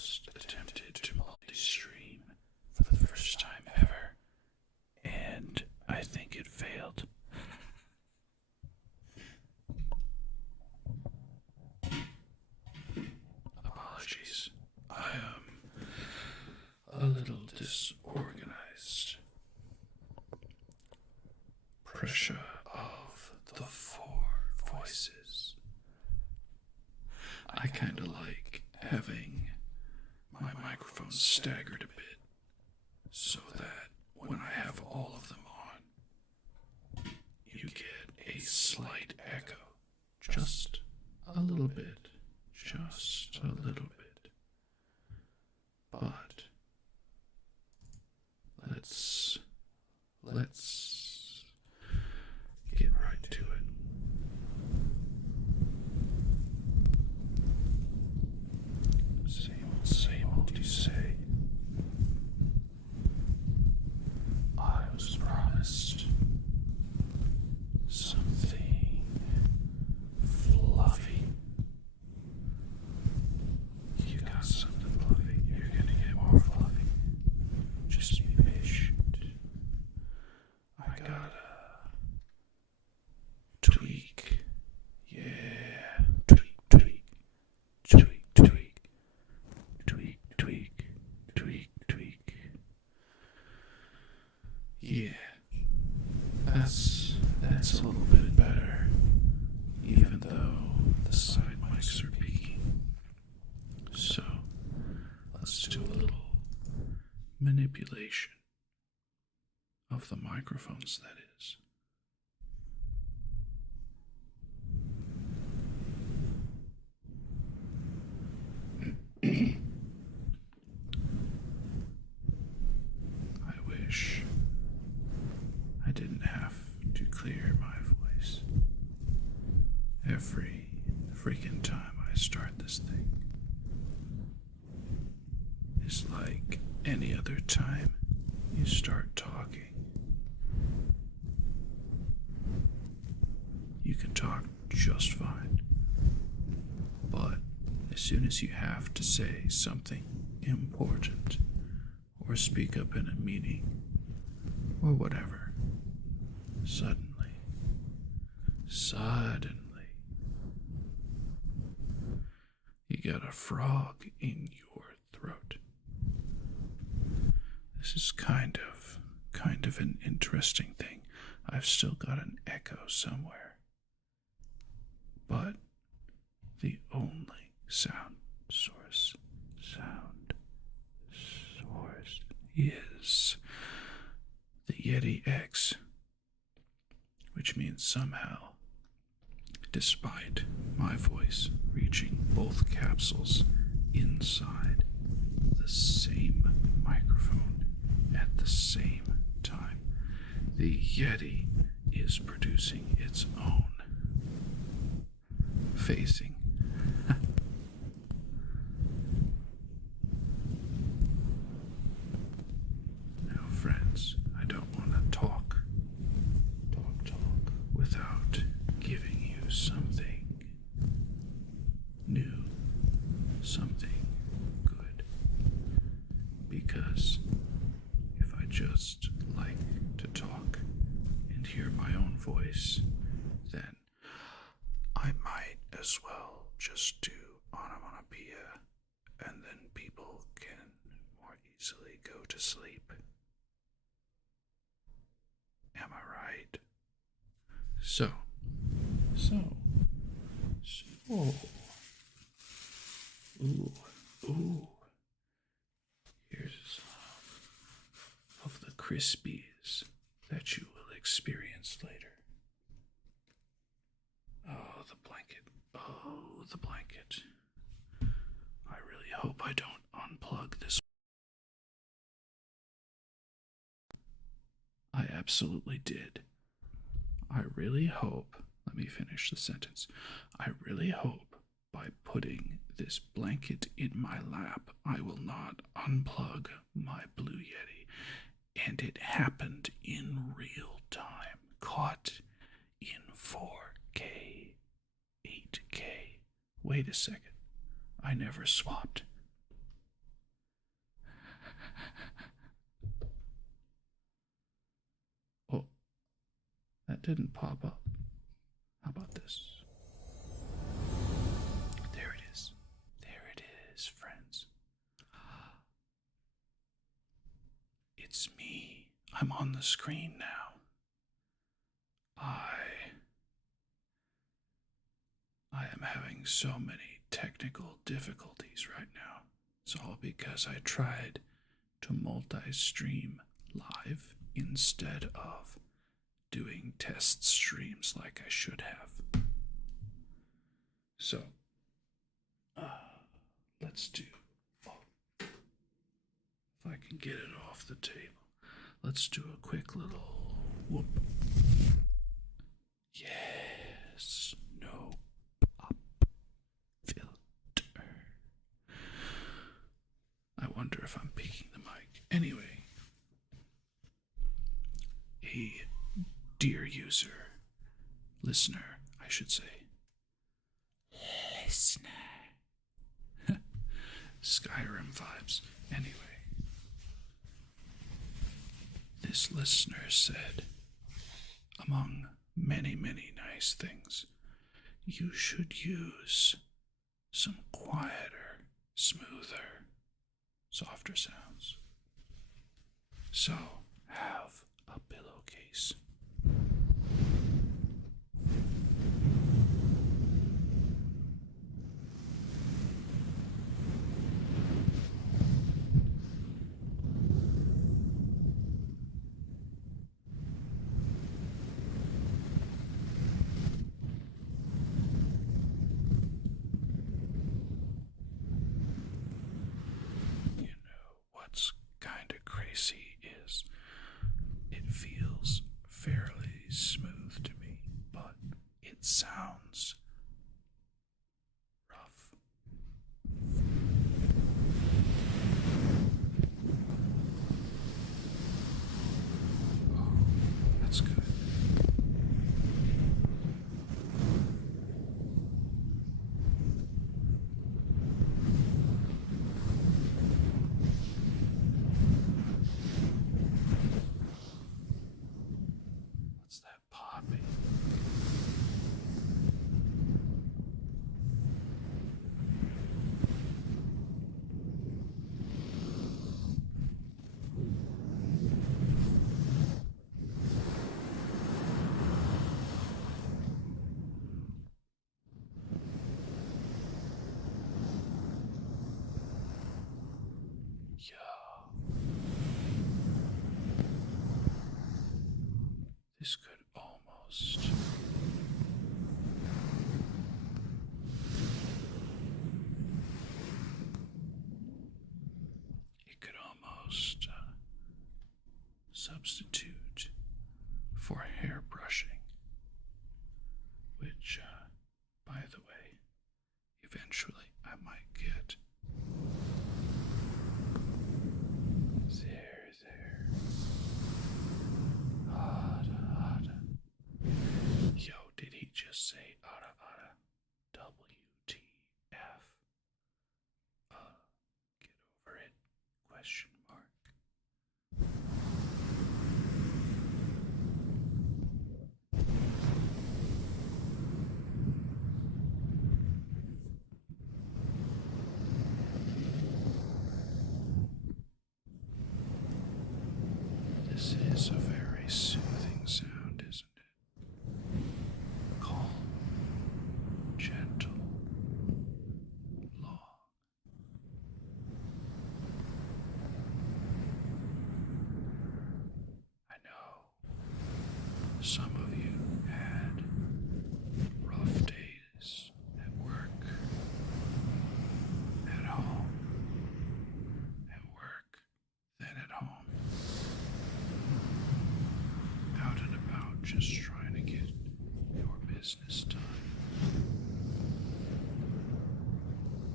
just attempted to multi-stream for the first time ever, and I think it failed. Apologies. I am a little disorganized. Pressure of the four voices. I kinda like having my microphone staggered a bit so that when I have all of them on, you get a slight echo. Just a little bit. Just a little bit. But let's get right to it. Same old, you say. I was promised something fluffy. You got something fluffy. You're gonna get more fluffy. Just be patient. I gotta tweak. Yeah. Tweak, tweak. Tweak, tweak. Tweak, tweak. Tweak, tweak. Yeah. That's a little bit better. Even though the side mics are peaking. So, let's do a little manipulation of the microphones, that is. I wish I didn't have to clear my voice every freaking time I start this thing. It's like any other time you start talking. You can talk just fine. But as soon as you have to say something important or speak up in a meeting or whatever, suddenly, you got a frog in your throat. This is kind of an interesting thing. I've still got an echo somewhere. But the only source is the Yeti X, which means somehow, despite my voice reaching both capsules inside the same microphone at the same time, the Yeti is producing its own phasing. Now, friends, I don't want to talk without giving you something new, something good. Because if I just like to talk and hear my own voice, then I might as well just do onomatopoeia, and then people can more easily go to sleep. Am I right? So. Ooh. Here's some of the crispies that you will experience later. Oh, the blanket. I really hope I don't unplug this. I absolutely did. I really hope, let me finish the sentence. I really hope by putting this blanket in my lap, I will not unplug my Blue Yeti. And it happened in real time, caught in 4K, 8K. Wait a second. I never swapped. That didn't pop up. How about this? There it is. There it is, friends. It's me. I'm on the screen now. I am having so many technical difficulties right now. It's all because I tried to multi-stream live instead of doing test streams like I should have. So, let's do, if I can get it off the table, let's do a quick little whoop. Yes, no pop filter. I wonder if I'm peeking the mic. Anyway, a dear user, listener, I should say, listener. Skyrim vibes. Anyway, this listener said, among many, many nice things, you should use some quieter, smoother, softer sounds. So, have a pillowcase. You know what's kind of crazy is it feels fairly smooth to me, but it sounds rough. Oh, that's good. What's that popping? Yo. This could almost. It could almost substitute for hair brushing, which, by the way, eventually I might get. There. Ada. Yo, did he just say ada? WTF? Get over it? Question mark. This is a very soothing sound, isn't it? Calm, gentle, long. I know some of you had rough days at work, at home, at work, then at home, out and about just trying to get your business done.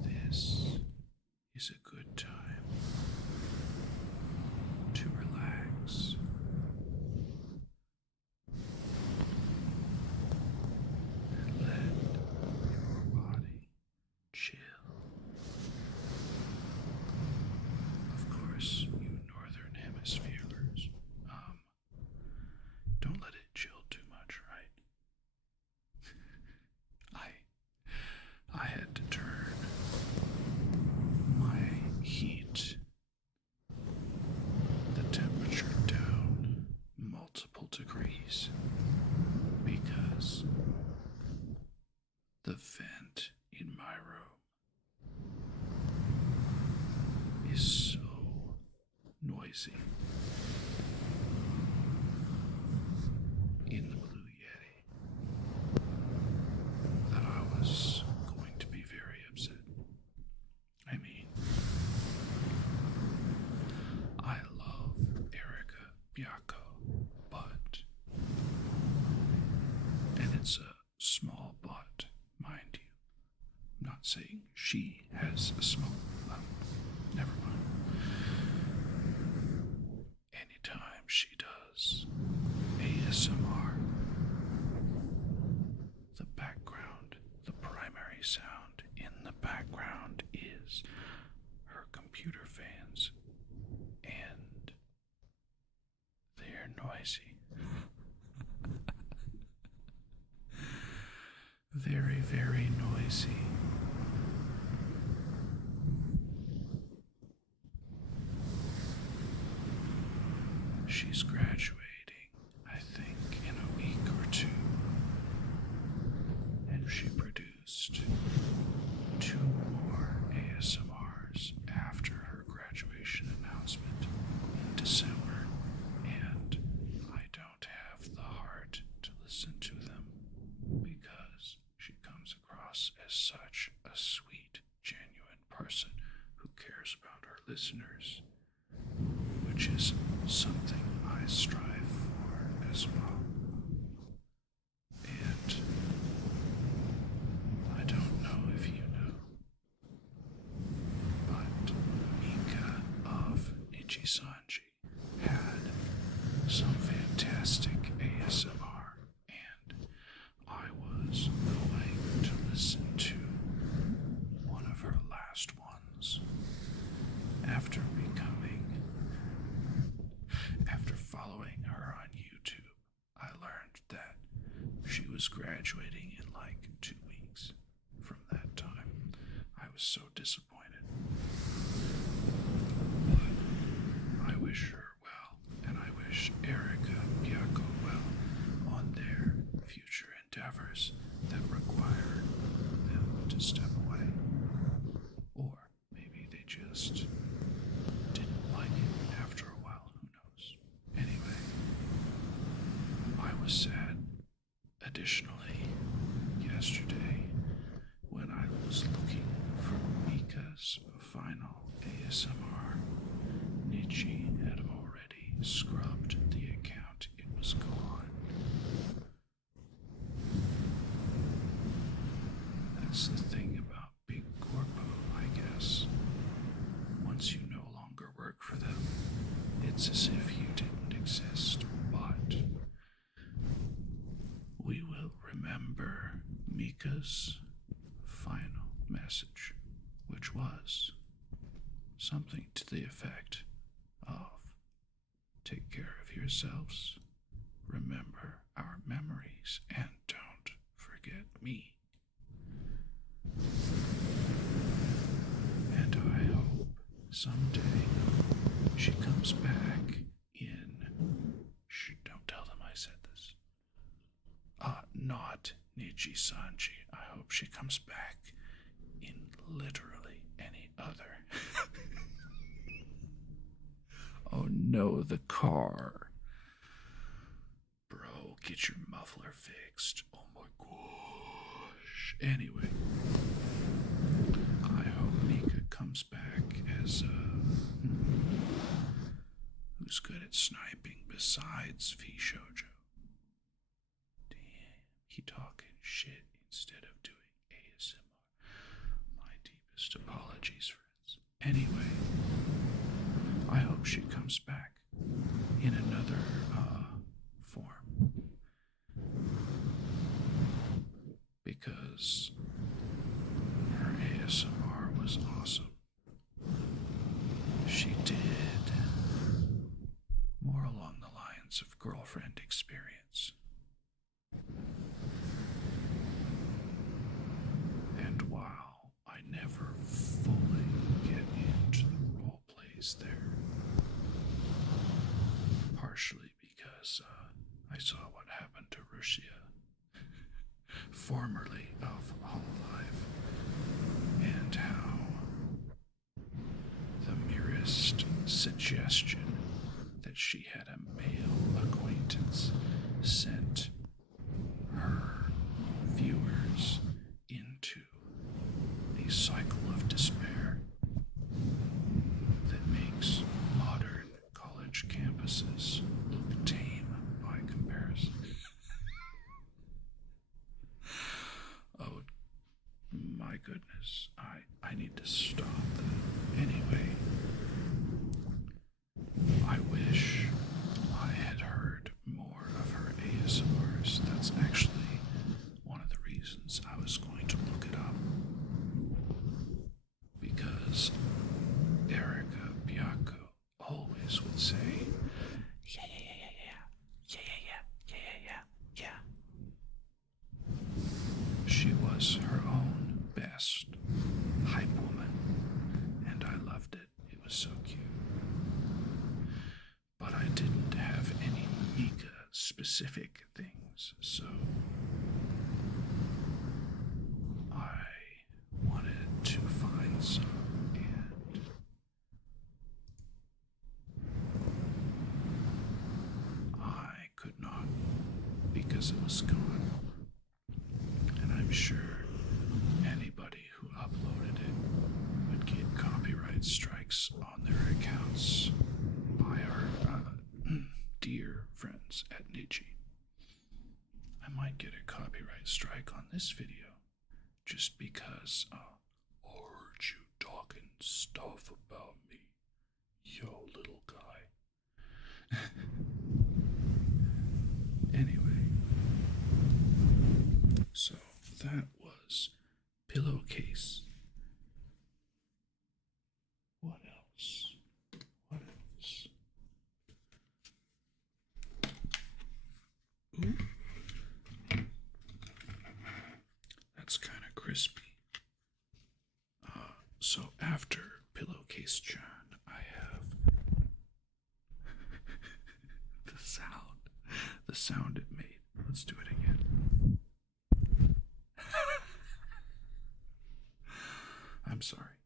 This is a good time to relax. And let your body chill. Of course, you northern hemispherers, don't let it chill too much. noisy in the Blue Yeti that I was going to be very upset. I mean, I love Erica Bianco, but, and it's a small but, mind you. I'm not saying she has a small, never mind. Anytime she does ASMR, the background, the primary sound in the background is her computer fans, and they're noisy. Very, very noisy. She's graduating, I think, in a week or two. And she produced 2 more ASMRs after her graduation announcement in December. And I don't have the heart to listen to them because she comes across as such a sweet, genuine person who cares about her listeners, which is something I strive for as well. And I don't know if you know, but Mika of Nichisanji had some fantastic ASMR, and I was going to listen to one of her last ones after following her on YouTube. I learned that she was graduating in like 2 weeks from that time. I was so disappointed. But I wish her well, and I wish Erica Bianco well on their future endeavors that require them to step away. Or maybe they just didn't like it after a while, who knows. Anyway, I was sad, additionally, yesterday when I was looking for Mika's final ASMR. Nietzsche had already scrubbed the account. It was gone. That's the thing about Big Corpo, I guess. Once you no longer work for them, it's as if you didn't exist. But we will remember Mika's final message, which was something to the effect of, take care of yourselves, remember our memories, and don't forget me. And I hope someday she comes back in. Shh, don't tell them I said this. Not Nichi-sanji. I hope she comes back in literally any other. Oh no, the car. Bro, get your muffler fixed. Oh my gosh. Anyway, I hope Mika comes back as who's good at sniping besides V Shoujo. Damn, he talking shit instead of doing ASMR. My deepest apologies, friends. Anyway, I hope she comes back in another form, because her ASMR was awesome. She did more along the lines of girlfriend experience. And while I never fully get into the role plays there, partially because I saw what happened to Rushia, formerly of Hololive, and how the merest suggestion that she had a male acquaintance sent her viewers into a cycle of despair that makes modern college campuses look tame by comparison. Oh my goodness, I need to stop that. Anyway, I wish I had heard more of her ASMRs. That's actually one of the reasons I was going to look it up. Because Erica Bianco always would say, yeah, yeah, yeah, yeah, yeah, yeah, yeah, yeah, yeah, yeah, yeah. She was her own best hype woman, and I loved it. It was so cute. But I didn't have any Mika specific things, so I wanted to find some, and I could not because it was gone. And I'm sure anybody who uploaded it would get copyright strikes on their accounts by our dear friends at Nietzsche. I might get a copyright strike on this video just because I heard you talking stuff about me, yo little guy. Anyway, so that was Pillowcase. What else? What else? Ooh. That's kind of crispy. So after Pillowcase John, I have the sound it made. Let's do it again. I'm sorry.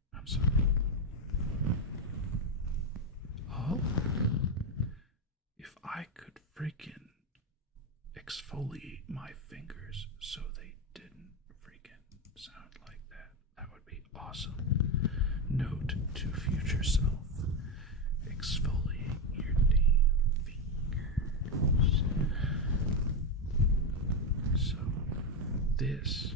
Oh, if I could freaking exfoliate my fingers so they didn't freaking sound like that, that would be awesome. Note to future self: exfoliate your damn fingers. So, this,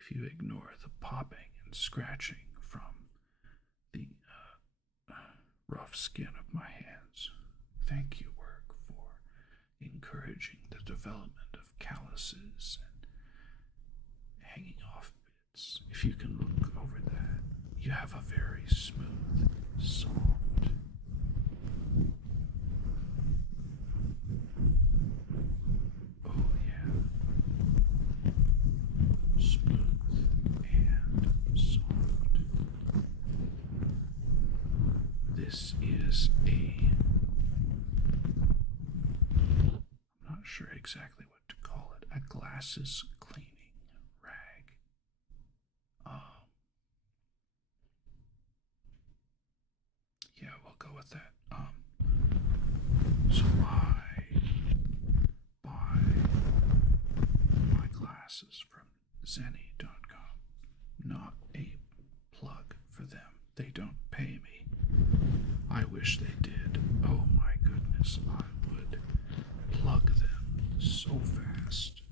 if you ignore the popping and scratching from the rough skin of my hands, thank you, work, for encouraging the development of calluses and hanging off bits. If you can look over that, you have a very smooth, soft, oh yeah, smooth and soft. This is I'm not sure exactly what to call it, a glasses cleaning rag. Yeah, we'll go with that. So I buy my glasses from Zenny.com. Not a plug for them. They don't pay me. I wish they did. Oh my goodness, I would plug them so fast.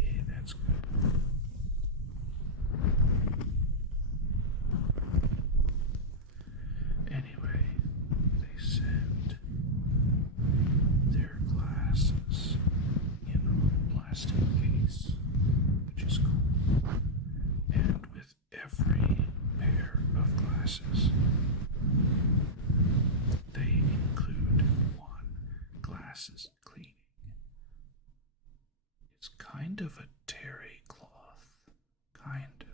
Yeah, that's good. Anyway, they send their glasses in a little plastic case, which is cool. And with every pair of glasses, they include one glasses cleaning. It's kind of a terry cloth, kind of.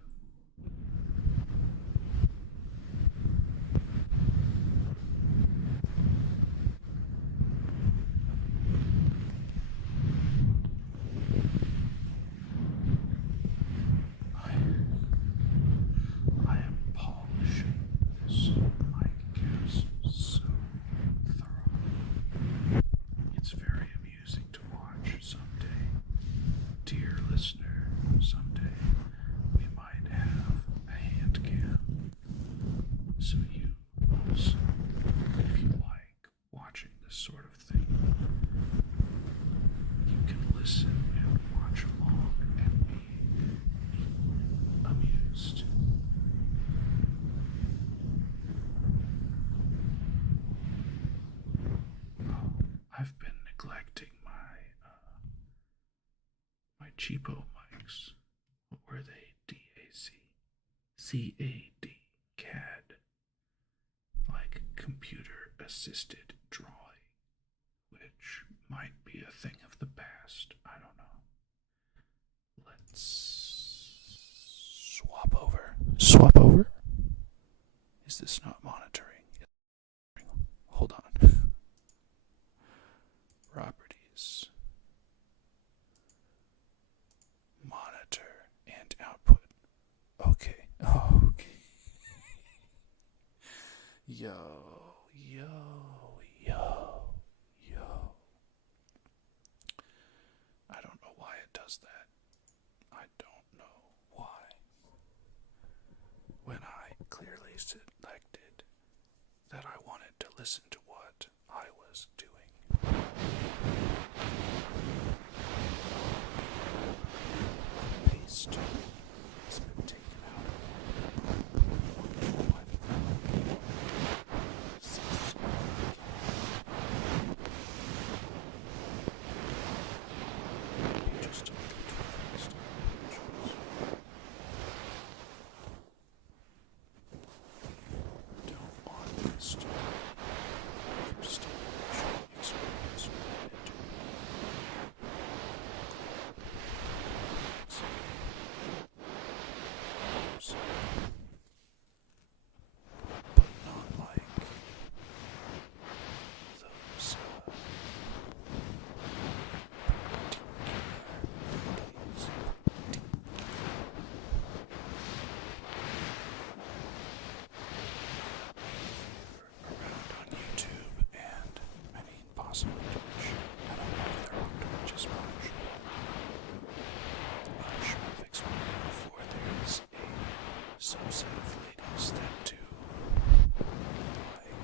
I am appalled So you also, if you like watching this sort of thing, you can listen and watch along and be amused. Oh, I've been neglecting my cheapo mics. What were they? DAC? CAD. CAD. Like computer assisted drawing, which might be a thing of the past. I don't know. Let's swap over. Swap over? Is this not monitoring? Hold on. Properties. Monitor and output. Okay. Oh, okay. Yo. I don't know why it does that. I don't know why. When I clearly selected that I wanted to listen to what I was doing. Paste has been taken out. Don't want this to stimulation experience. But not like those around on YouTube and many possibly Twitch. I don't know if they're on Twitch as much. I'm sure I've explained it before. There is a subset of ladies that do like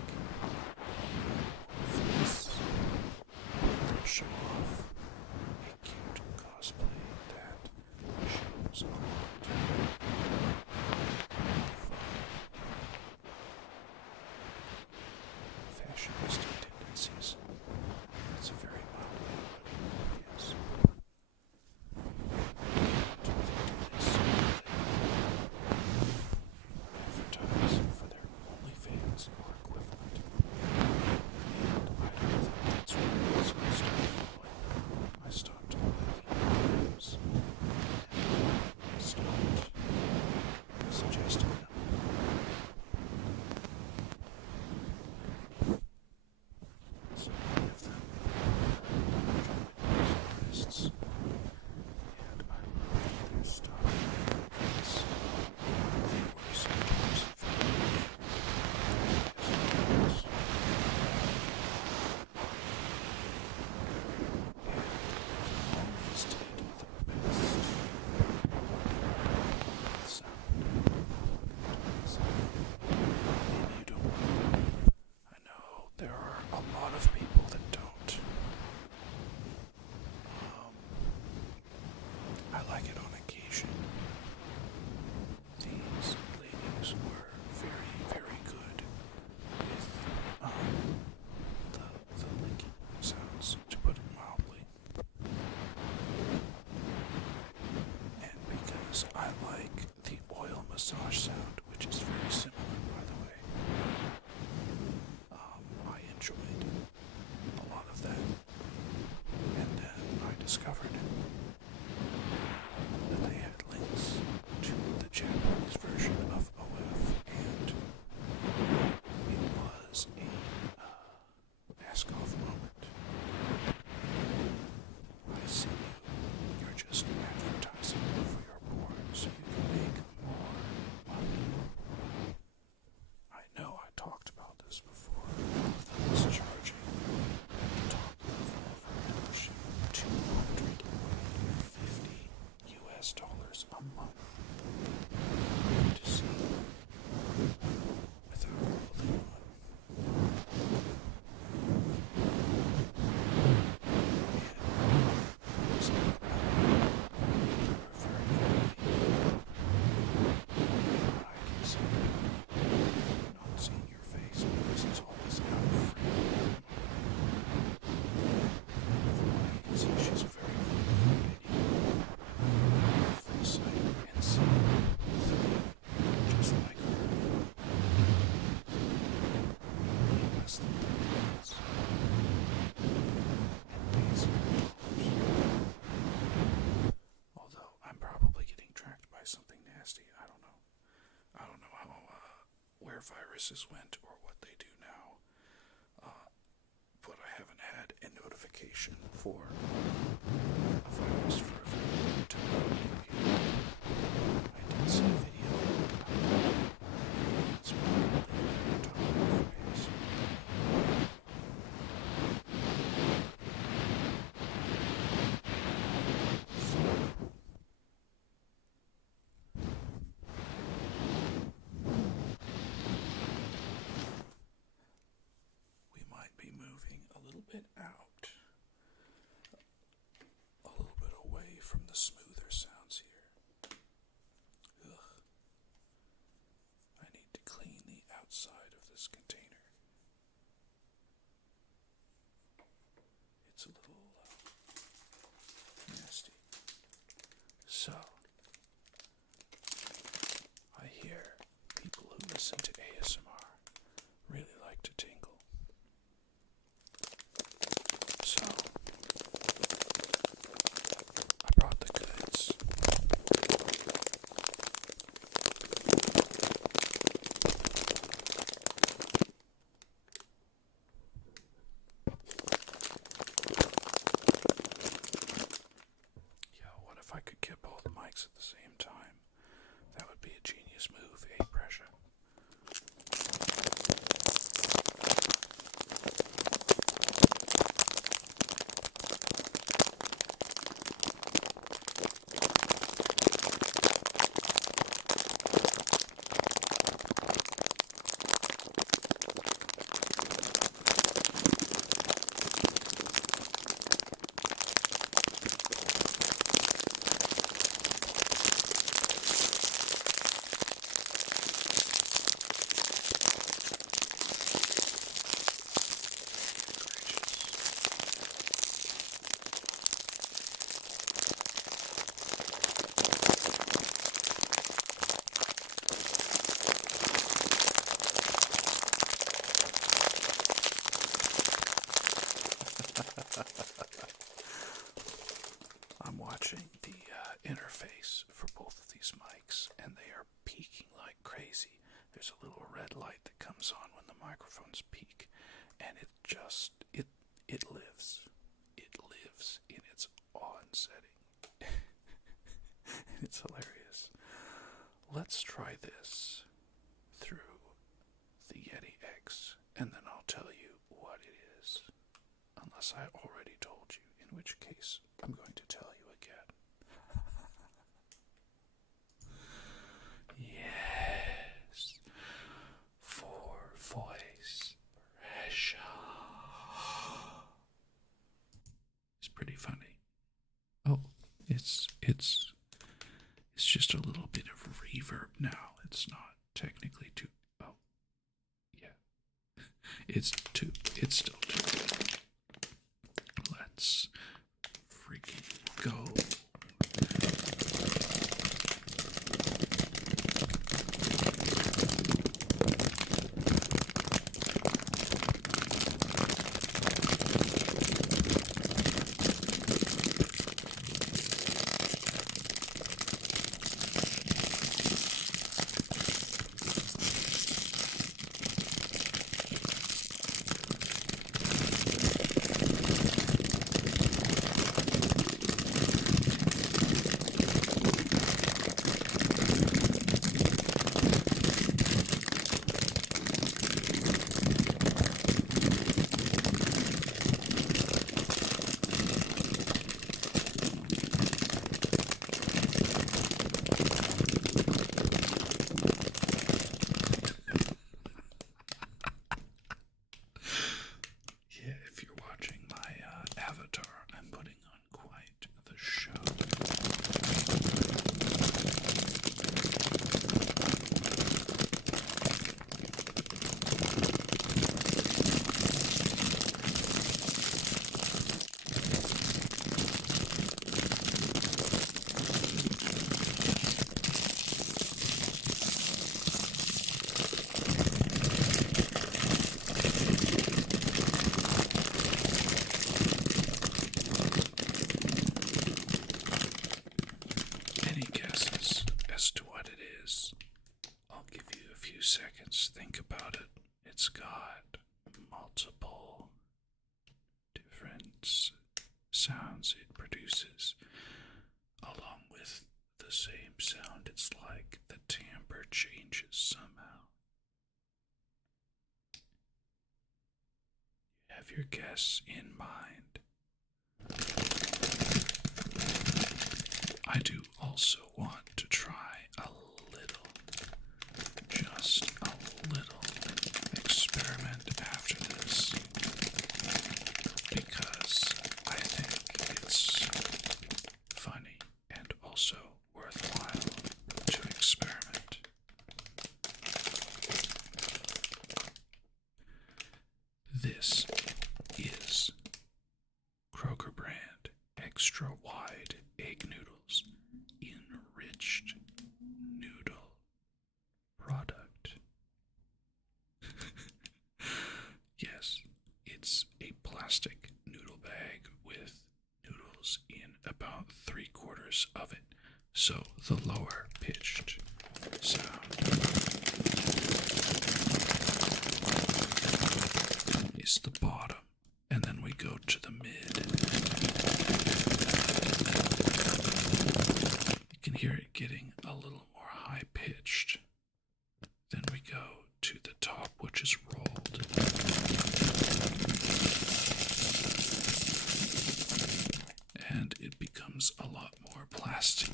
this. They'll show off a cute cosplay that shows a lot of fashionista tendencies. That's a very mild way of putting it, yes. Advertise for their OnlyFans or equivalent. And I don't think that's right, so I started following them. I stopped liking videos and stopped suggesting them. So many of them joined as artists, and I loved their stuff because they were sometimes very as artists. And always did the best sound. Maybe you don't like it. I know there are a lot of people that don't. I like it on occasion. These ladies were very, very good with the licking sounds, to put it mildly. And because I like the oil massage sound, which is very similar, by the way, I enjoyed a lot of that. And then I discovered that they had links to the Japanese version of OF, and it was a mask-off moment. I see you. You're just advertising for your board so you can make more money. I know I talked about this before. I was charging at the top level of our membership $250 a month to see without where viruses went or what they do now. But I haven't had a notification for a virus for a very long time. I did see a video. It's probably a time phrase. We might be moving a little bit out, a little bit away from the smoother sounds here. Ugh. I need to clean the outside of this container. It's a little nasty. So, I hear people who listen to ASMR really like to tingle. So, I brought the goods. Yeah, what if I could get both mics at the same time? That would be a genius move, eh, Pressure? I'm watching the interface for both of these mics, and they are peaking like crazy. There's a little red light that comes on when the microphones peak, and it just, it lives. It lives in its on setting. It's hilarious. Let's try this through the Yeti X, and then I'll tell you what it is. Unless I already told you, in which case I'm going to tell you again. Yes, for voice pressure. It's pretty funny. Oh, it's just a little bit of reverb now. It's not technically too. Oh, yeah. It's still too. Let's freaking go. few seconds. Think about it. It's got multiple different sounds it produces, along with the same sound. It's like the timbre changes somehow. Have your guests in mind. I do also want to try a little, just a little experiment after this, because I think it's funny and also worthwhile to experiment. This is Kroger brand extra wide egg noodles, enriched noodle product. Yes, it's a plastic noodle bag with noodles in about 3/4 of it. So the lower pitched sound is the bottom, and then we go to the mid. You can hear it getting a little more high pitched. Then we go to the top, which is rolled. And it becomes a lot more plastic,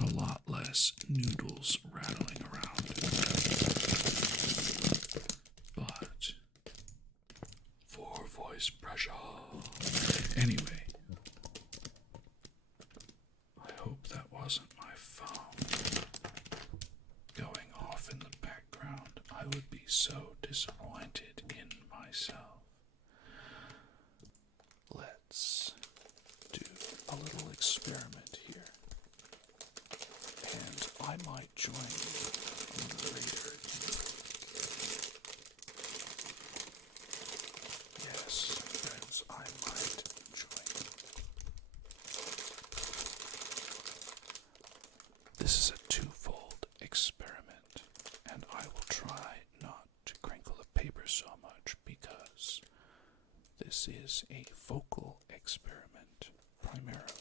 and a lot less noodles rattling around. But for voice pressure. Anyway, I hope that wasn't my phone going off in the background. I would be so disappointed in myself. Let's do a little experiment here. And I might join you later. Yes, friends, I might join you. This is a twofold experiment, and I will try not to crinkle the paper so much because this is a vocal experiment primarily.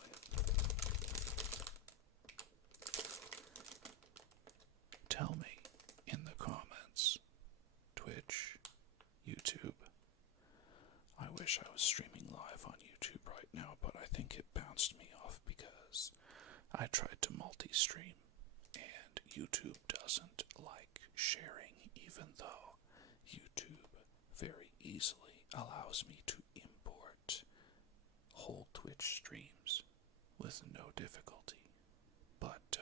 Tell me in the comments, Twitch, YouTube. I wish I was streaming live on YouTube right now, but I think it bounced me off because I tried to multi-stream, and YouTube doesn't like sharing, even though YouTube very easily allows me to import whole Twitch streams with no difficulty. But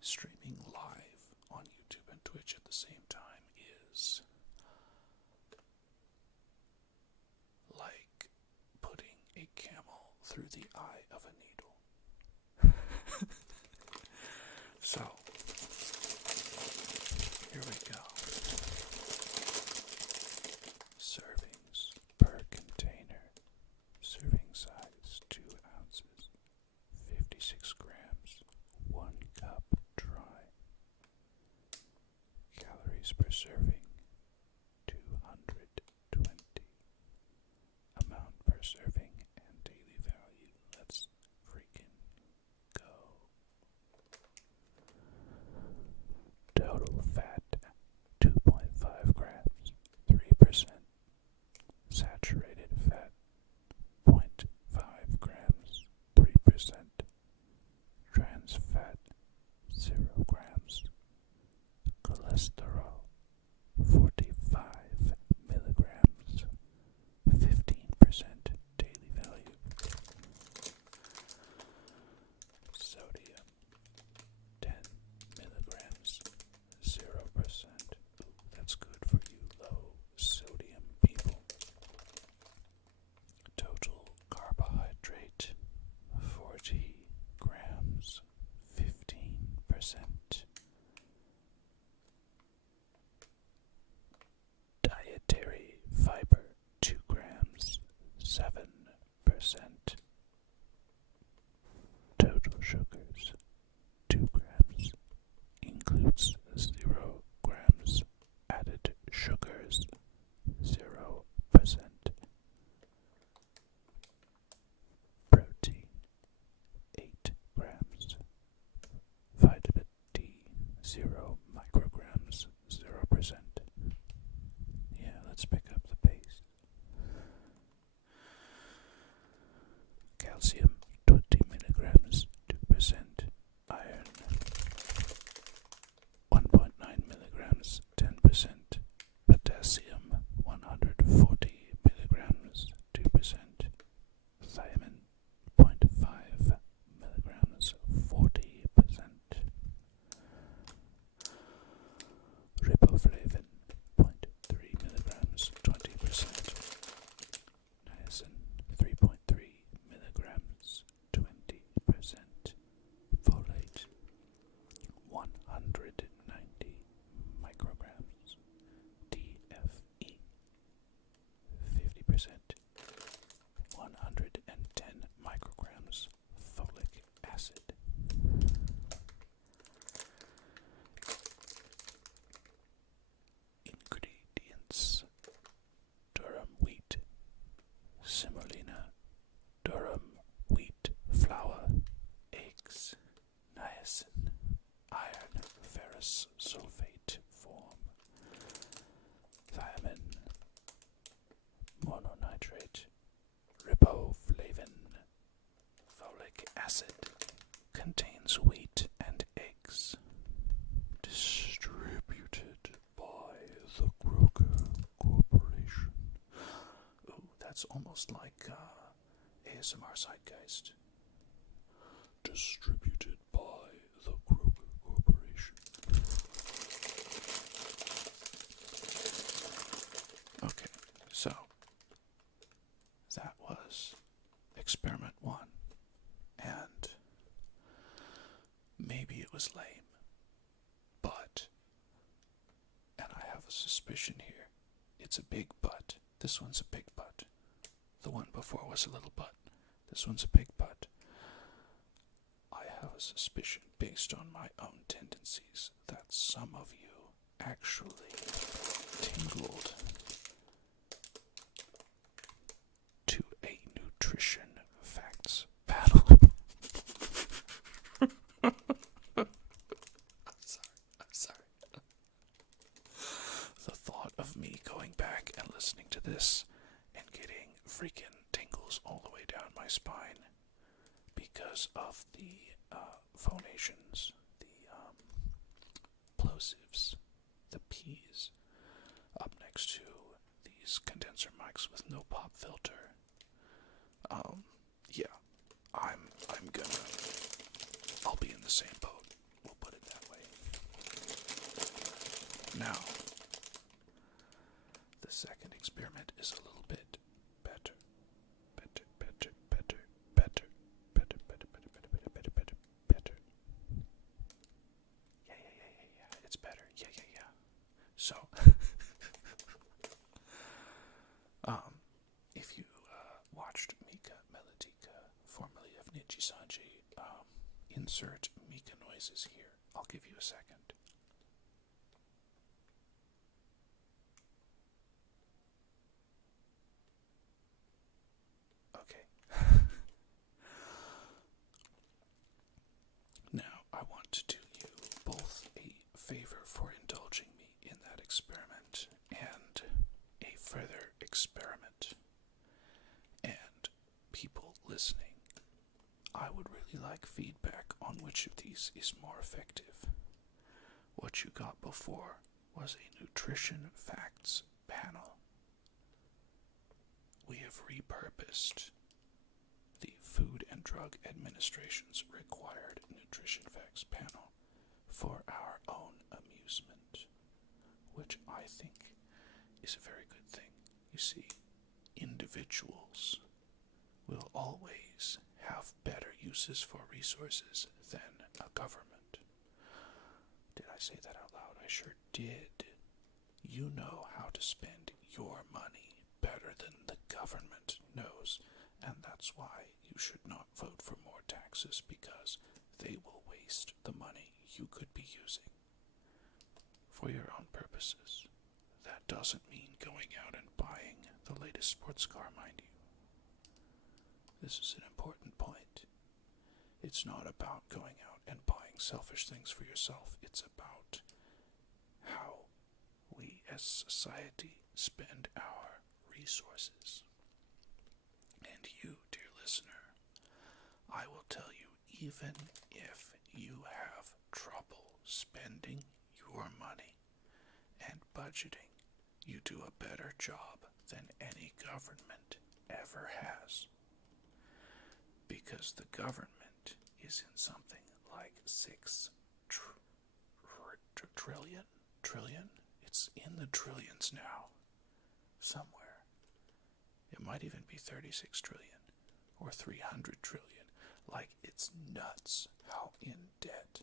streaming live on YouTube and Twitch at the same time is like putting a camel through the eye of a needle. So, here we go. Servings per container. Serving size 2 ounces. 56 grams. 1 cup dry. Calories per serving 220. Amount per serving and daily value. Let's 0 micrograms, 0%. Yeah, let's pick up the pace. Calcium, 20 milligrams, 2%. Iron, 1.9 milligrams, 10%. Potassium, 140 milligrams, 2%. Thiamine, 0.5 milligrams, 40%. Riboflavin, 0.3 milligrams, 20%. Niacin, 3.3 milligrams, 20%. Folate, 190 micrograms. DFE, 50%. 110 micrograms folic acid. Ingredients: durum wheat, semolina, durum wheat flour, eggs, niacin, iron ferrous sulfate form, thiamine, mononitrate, riboflavin. Folic acid contains wheat and eggs. Distributed by the Kroger Corporation. Ooh, that's almost like ASMR Zeitgeist. Distributed by the Kroger Corporation. Okay, so that was experiment 1. And maybe it was lame, but, and I have a suspicion here, it's a big but. This one's a big but. The one before was a little but. This one's a big but. I have a suspicion, based on my own tendencies, that some of you actually tingled to a nutrition facts battle. I'm sorry. The thought of me going back and listening to this and getting freaking tingles all the way down my spine because of the phonations, the plosives, the P's, up next to these condenser mics with no pop filter. Yeah, I'll be in the same boat. We'll put it that way. Now, the second experiment is a little bit better. Yeah. It's better. Yeah. So, if you watched Mika Melodica, formerly of Nichi Sanji, insert Mika noises here. I'll give you a second. Okay. Now, I want to do you both a favor for indulging me in that experiment and a further experiment. And people listening, I would really like feedback on which of these is more effective. What you got before was a nutrition facts panel. We have repurposed the Food and Drug Administration's required nutrition facts panel for our own amusement, which I think is a very good thing. You see, individuals will always have better uses for resources than a government. Did I say that out loud? I sure did. You know how to spend your money better than the government knows, and that's why you should not vote for more taxes, because they will waste the money you could be using for your own purposes. That doesn't mean going out and buying the latest sports car, mind you. This is an important point. It's not about going out and buying selfish things for yourself. It's about as society spend our resources. And you, dear listener, I will tell you, even if you have trouble spending your money and budgeting, you do a better job than any government ever has. Because the government is in something like 6 trillion? It's in the trillions now. Somewhere. It might even be 36 trillion or 300 trillion. Like, it's nuts how in debt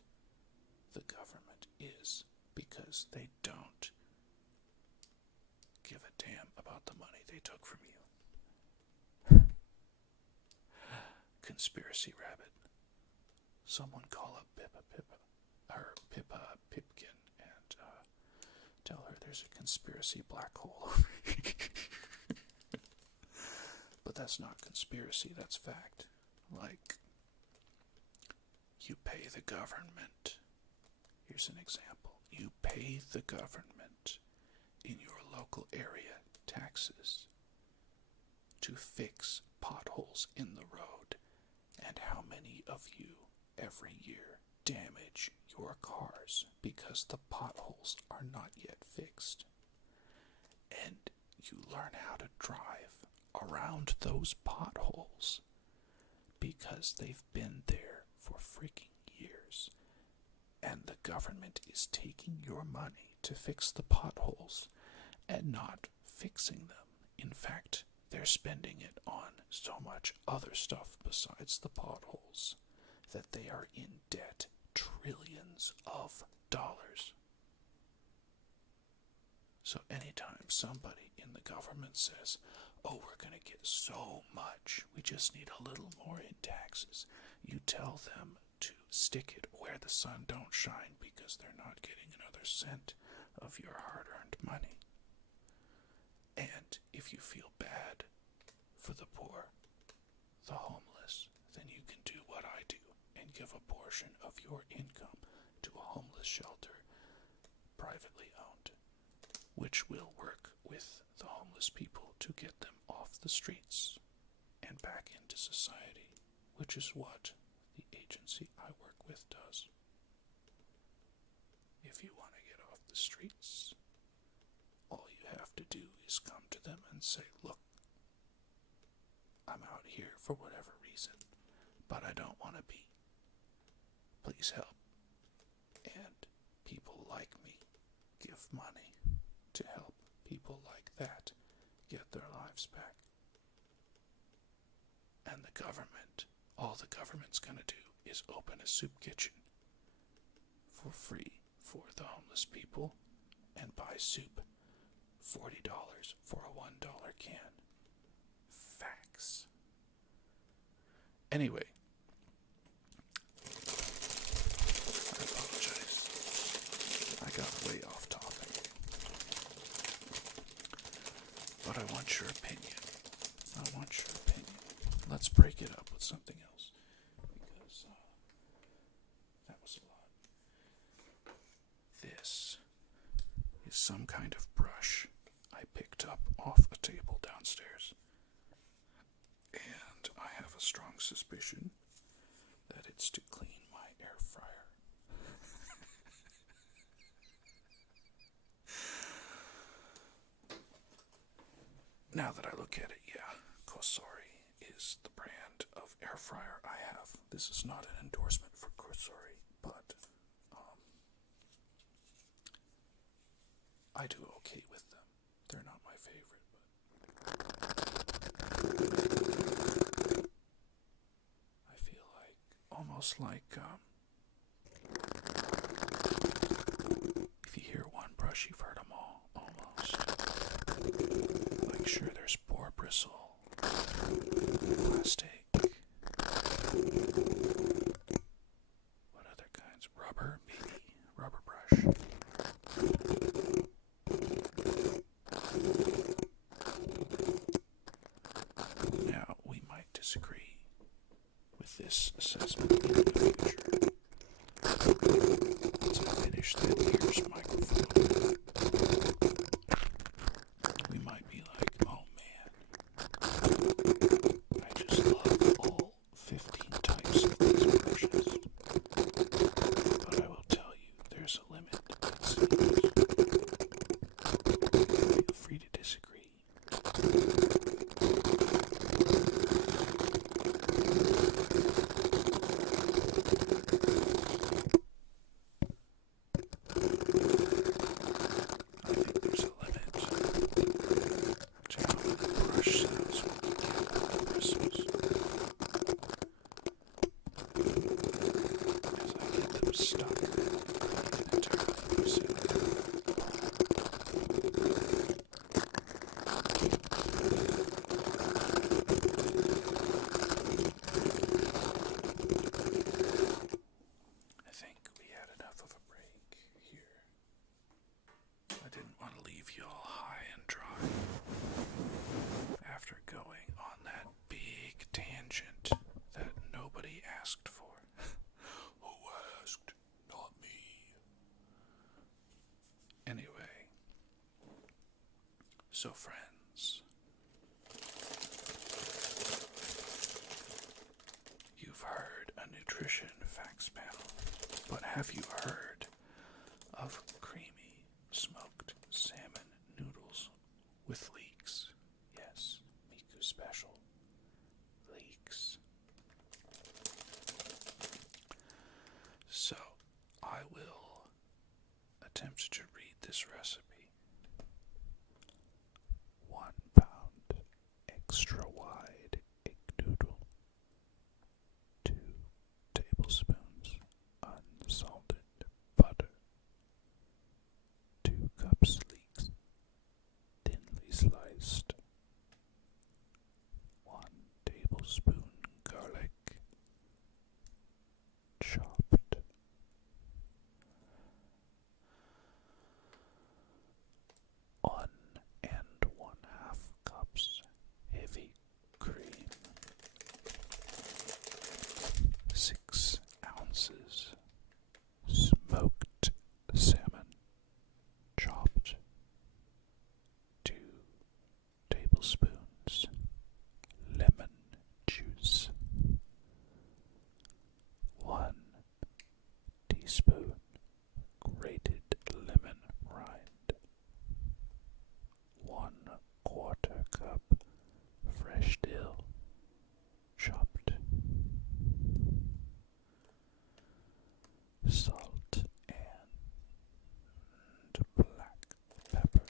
the government is because they don't give a damn about the money they took from you. Conspiracy rabbit. Someone call up Pippa Pipkin and tell her there's a conspiracy black hole. But that's not conspiracy, that's fact. Like, you pay the government. Here's an example. You pay the government in your local area taxes to fix potholes in the road. And how many of you every year damage your cars because the potholes are not yet fixed? And you learn how to drive around those potholes because they've been there for freaking years. And the government is taking your money to fix the potholes and not fixing them. In fact, they're spending it on so much other stuff besides the potholes that they are in debt trillions of dollars. So anytime somebody in the government says, oh, we're going to get so much, we just need a little more in taxes, you tell them to stick it where the sun don't shine because they're not getting another cent of your hard-earned money. And if you feel bad for the poor, the homeless, then you can do what I do and give a portion of your income to a homeless shelter, privately owned, which will work with the homeless people to get them off the streets and back into society, which is what the agency I work with does. If you want to get off the streets, all you have to do is come to them and say, look, I'm out here for whatever reason, but I don't want to be. Please help. And people like me give money to help people like that get their lives back. And the government, all the government's going to do is open a soup kitchen for free for the homeless people and buy soup. $40 for a $1 can. Facts. Anyway, I apologize. I got way off topic. But I want your opinion. I want your opinion. Let's break it up with something else. Because that was a lot. This is some kind of brush I picked up off a table downstairs. And I have a strong suspicion that it's to clean my air fryer. Now that I look at it, yeah, Cosori is the brand of air fryer I have. This is not an endorsement for Cosori, but I do okay with them. They're not my favorite, but I feel like, almost like, if you hear one brush, you've heard them all, almost. Like, sure, there's boar bristle, plastic, what other kinds? Rubber, maybe, rubber brush. Now, we might disagree with this assessment in the future. Once I finish that ears microphone, of a break here. I didn't want to leave you all high and dry after going on that big tangent that nobody asked for. Who asked? Not me. Anyway, so friends, you've heard a nutrition facts panel, but have you heard of creamy smoked salmon noodles with leeks? Yes, Miku special. Leeks. So, I will attempt to read this recipe. 1 pound extra wide egg noodle. 2 tablespoons unsalted butter. 2 cups leeks, thinly sliced. 1 tablespoon garlic, chopped. 1 1/2 cups heavy cream. 6 ounces smoked salmon, chopped. 2 tablespoons lemon juice. 1 teaspoon grated lemon rind. 1/4 cup fresh dill, chopped. Salt and black pepper.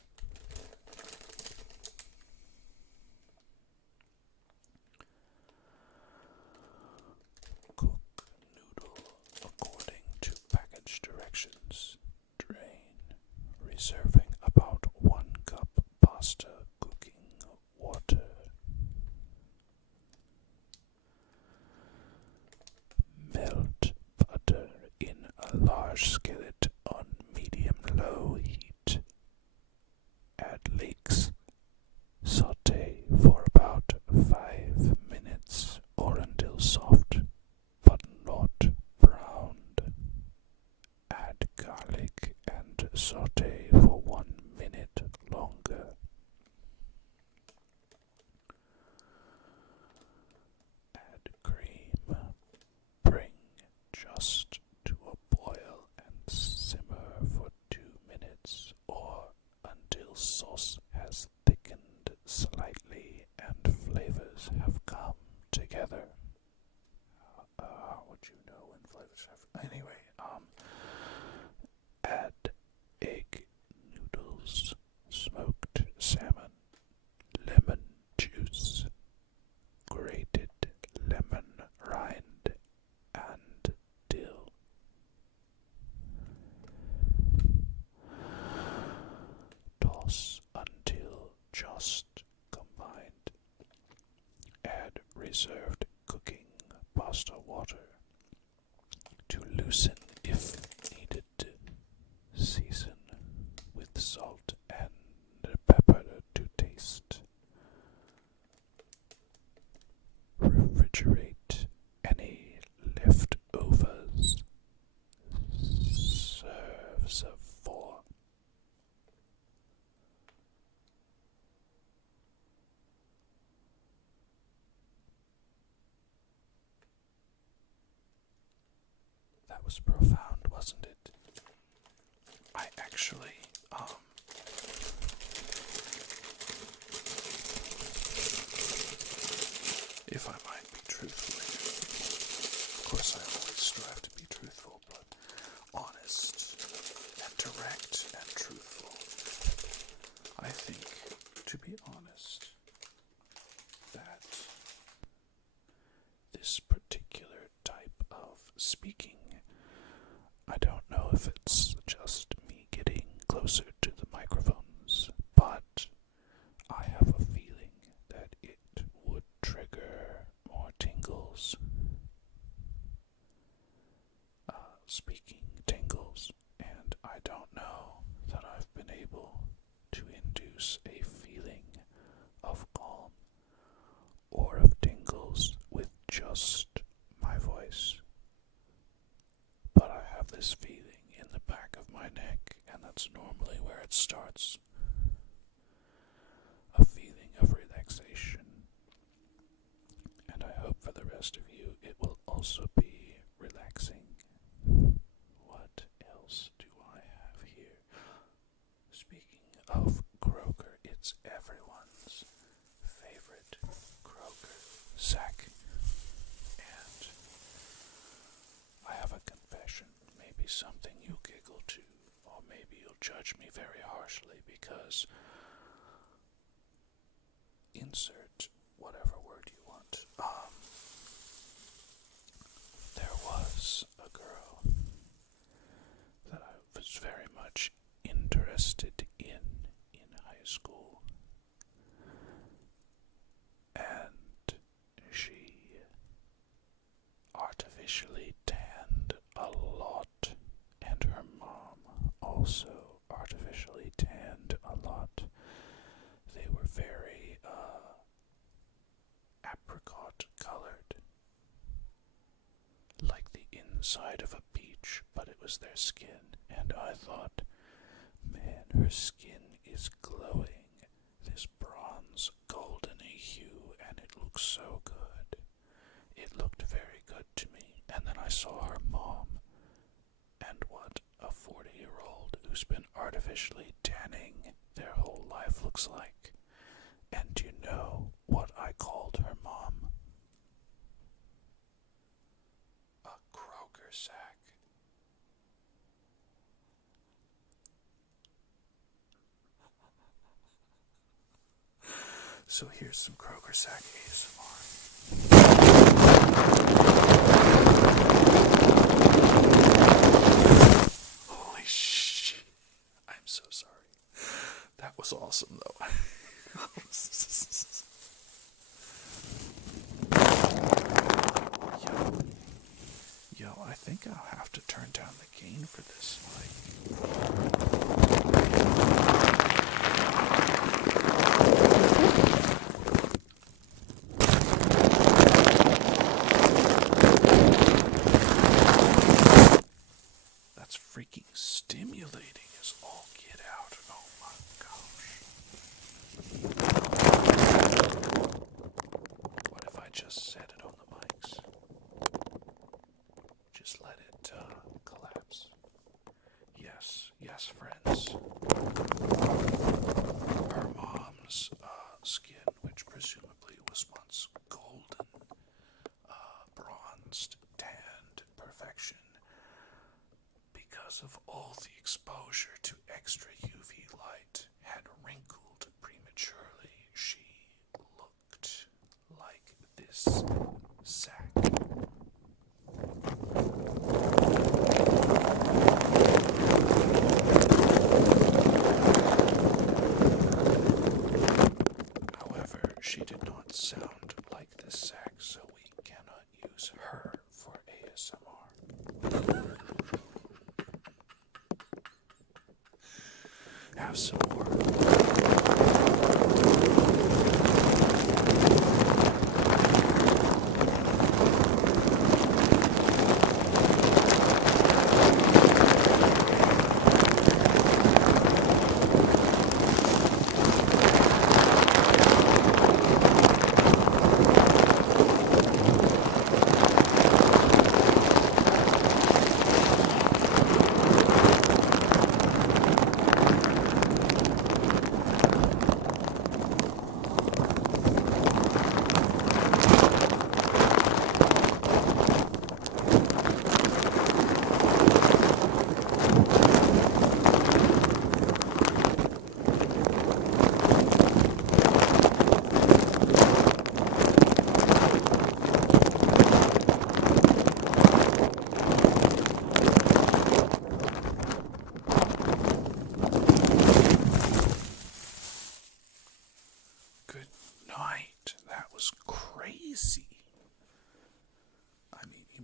Cook noodle according to package directions. Drain, reserving about 1 cup pasta cooking water. Melt butter in a large skillet on medium-low heat. Add leeks. Saute for about 5 minutes or until soft but not browned. Add garlic and saute for 1 minute longer. Add cream. Bring just to a boil and simmer for 2 minutes or until sauce has thickened slightly and flavors have come together. How would you know when flavors have... Anyway, add egg noodles, smoked salmon, lemon juice, grated lemon rind, and dill. Toss until just combined. Add reserved cooking pasta water to loosen if needed. Season with salt and pepper to taste. Refrigerate any leftovers. Serves of 4. That was profound, wasn't it? I actually, if I might be truthful here, of course I always strive to be truthful, but honest and direct and truthful. I think, to be honest, that this particular type of speaking, I don't know if it's just me getting closer to the microphones, but I have a feeling that it would trigger more tingles. Speaking tingles. don't know that I've been able to induce a feeling of calm or of tingles with just my voice. But I have this feeling in the back of my neck, and that's normally where it starts. A feeling of relaxation. And I hope for the rest of you it will also be relaxing. What else do I have here? Speaking of Kroger, it's everyone's favorite Kroger sack. And I have a confession, maybe something you giggle to, or maybe you'll judge me very harshly because insert whatever word you want. There was a girl that I was very much interested in high school, and she artificially tanned a lot, and her mom also artificially tanned a lot. They were very apricot colored, like the inside of a peach, but it was their skin. And I thought, man, her skin is glowing, this bronze goldeny hue, and it looks so good. It looked very good to me. And then I saw her mom, and what a 40-year-old who's been artificially tanning their whole life looks like. And do you know what I called her mom? A Kroger sack. So here's some Kroger sack ASMR. Holy shit. I'm so sorry. That was awesome, though. Yo, I think I'll have to turn down the gain for this That's freaking stimulating as all get out. Oh my gosh. What if I just set it on the mics? Just let it collapse. Yes, friends. Her mom's skin, which presumably was once golden, bronzed, tanned perfection, because of all the exposure to extra UV light, had wrinkled prematurely. She looked like this sack. However, she did not sound like this sack, so we cannot use her for ASMR. Have some more.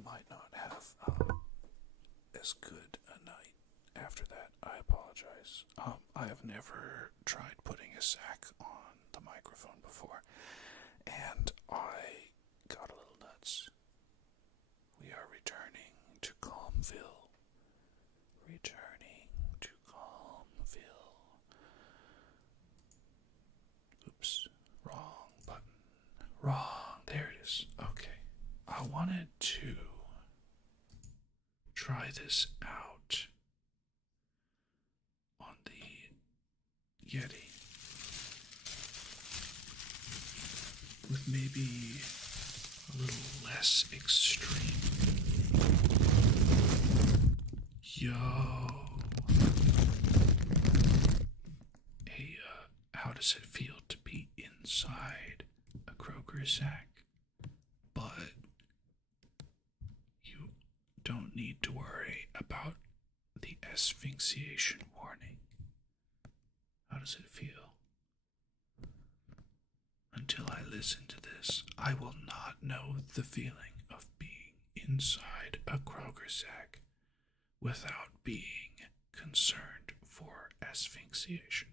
Might not have as good a night after that. I apologize. I have never tried putting a sack on the microphone before, and I got a little nuts. We are returning to Calmville. Returning to Calmville. Oops, wrong button. Wrong, there it is. Okay. I wanted to try this out on the Yeti with maybe a little less extreme. Yo. Hey, how does it feel to be inside a Kroger sack? But you don't need to worry about the asphyxiation warning. How does it feel? Until I listen to this, I will not know the feeling of being inside a Kroger sack without being concerned for asphyxiation.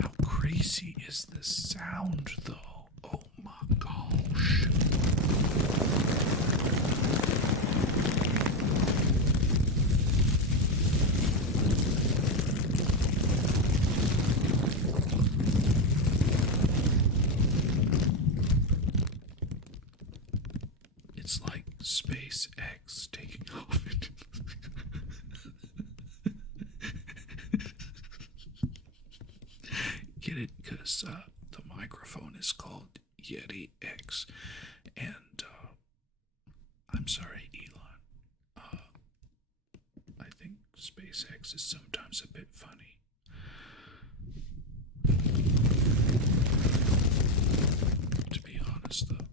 How crazy is this sound, though? Oh my gosh. It's like SpaceX taking off. Get it? Because the microphone is called Yeti X. And I'm sorry, Elon. I think SpaceX is sometimes a bit funny. To be honest, though,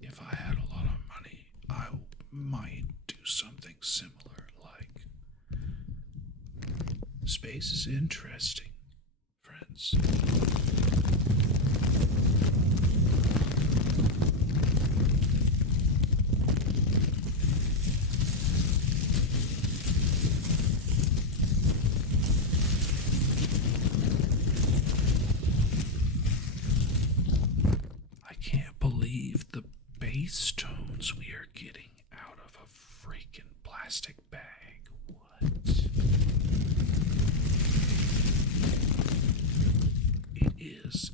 if I had a lot of money, I might do something similar, like space is interesting, friends. I can't believe the bass tones we are getting out of a freaking plastic bag. What?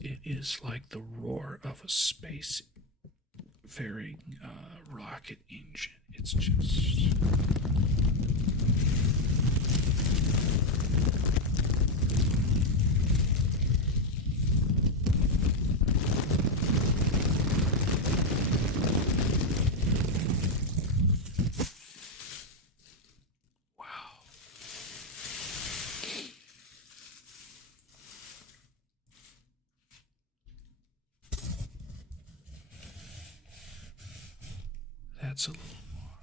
It is like the roar of a space-faring rocket engine. It's just... wow. That's a little more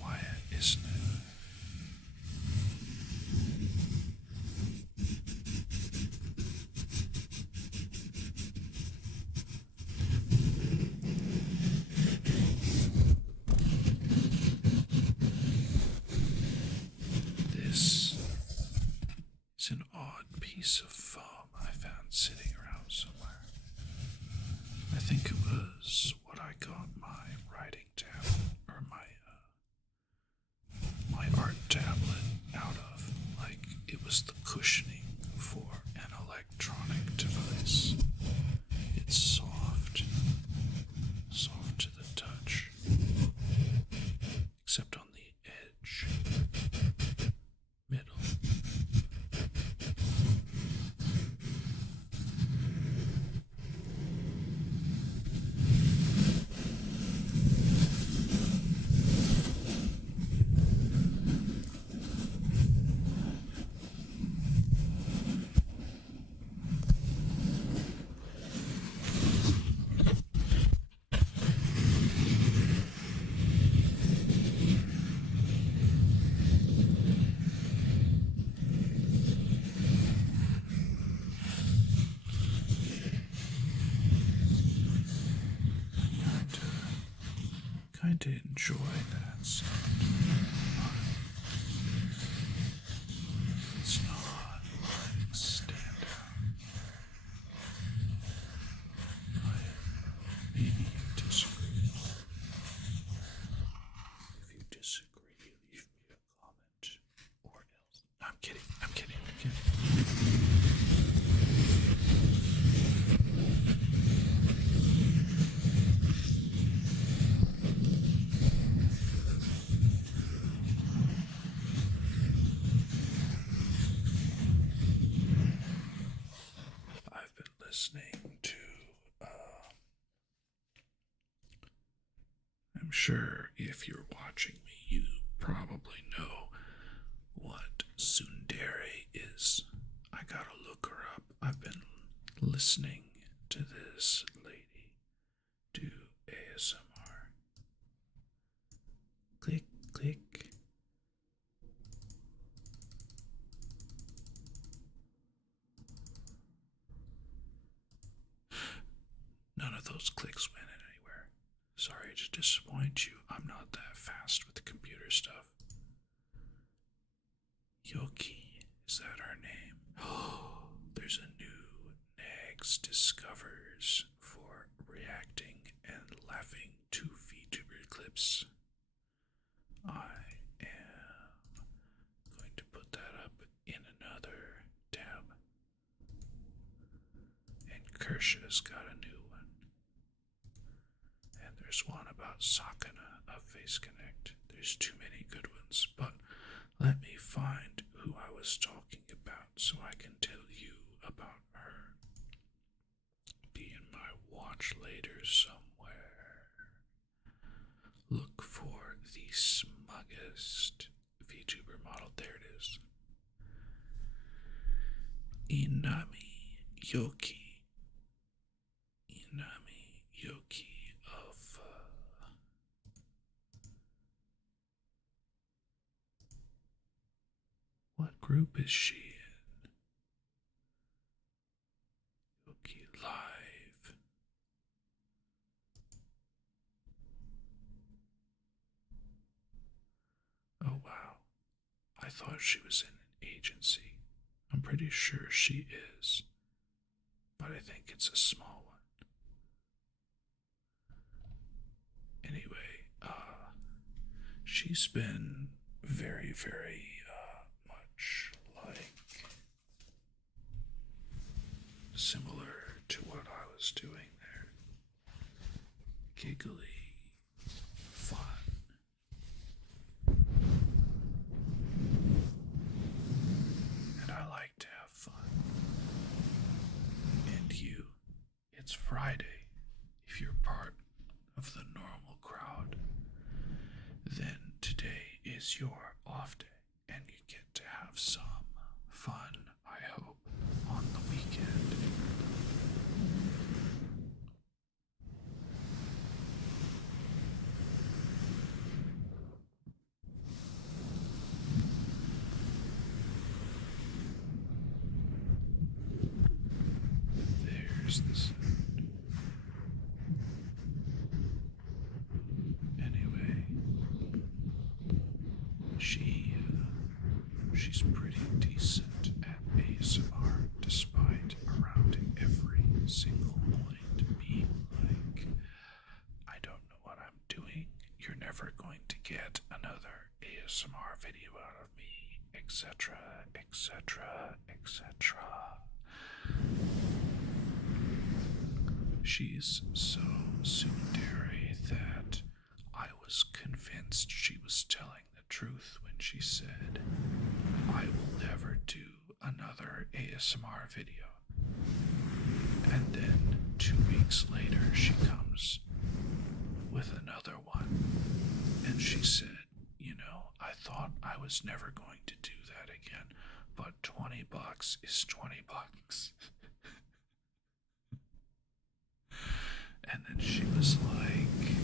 quiet, isn't it? This is an odd piece of foam I found sitting around somewhere. I think it was what I got my writing tablet, or my art tablet out of. Like, it was the cushioning for an electronic device. It's soft to the touch, except on the edge, middle. sound. It's not letting stand out. Maybe you disagree. If you disagree, leave me a comment or else. I'm kidding. I'm kidding. I'm kidding. I've been listening to, I'm sure if you're watching me, you probably know what tsundere is. I gotta look her up. I've been listening to this lady do ASMR. Click, click. None of those clicks went anywhere. Sorry to disappoint you. I'm not that fast with the computer stuff. Yoki, is that her name? Oh, there's a new Nags Discovers for reacting and laughing to VTuber clips. I am going to put that up in another tab. And Kersha's got a new one. And there's one about Sakana of Face Connect. There's too many good ones, but let me find who I was talking about so I can tell you about her. Be in my watch later somewhere. Look for the smuggest VTuber model. There it is. Inami Yoki. Inami Yoki of what group is she in? Yoki Live. Oh wow. I thought she was in an agency. I'm pretty sure she is. But I think it's a small one. Anyway, she's been very, very much like similar to what I was doing there. Giggly, fun. And I like to have fun. And you, it's Friday. If you're part of the normal crowd, then today is your off day and you get to have some fun, I hope, on the weekend. There's the sound. Anyway, she's pretty decent at ASMR, despite around every single point being like, I don't know what I'm doing. You're never going to get another ASMR video out of me, etc., etc., etc. She's so tsundere that I was convinced she was telling the truth when she said, I will never do another ASMR video. And then 2 weeks later, she comes with another one. And she said, I thought I was never going to do that again, but $20 is $20. And then she was like,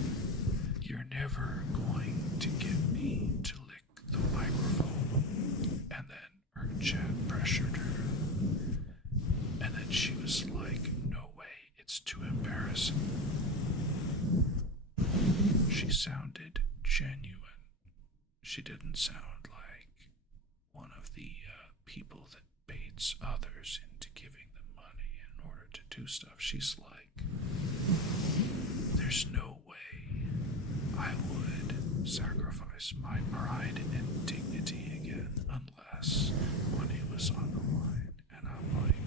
you're never going to get me to lick the microphone. And then her chat pressured her. And then she was like, no way, it's too embarrassing. She sounded genuine She didn't sound like one of the people that baits others into giving them money in order to do stuff. She's like, there's no way I would sacrifice my pride and dignity again unless money was on the line. And I'm like,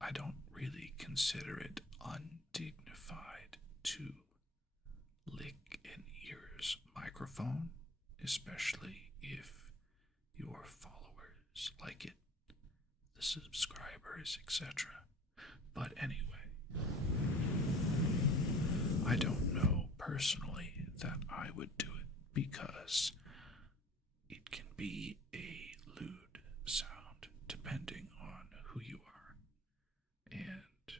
I don't really consider it undignified to lick an ear's microphone, especially if your followers like it, the subscribers, etc. But anyway, I don't know personally that I would do it because it can be a lewd sound depending on who you are. And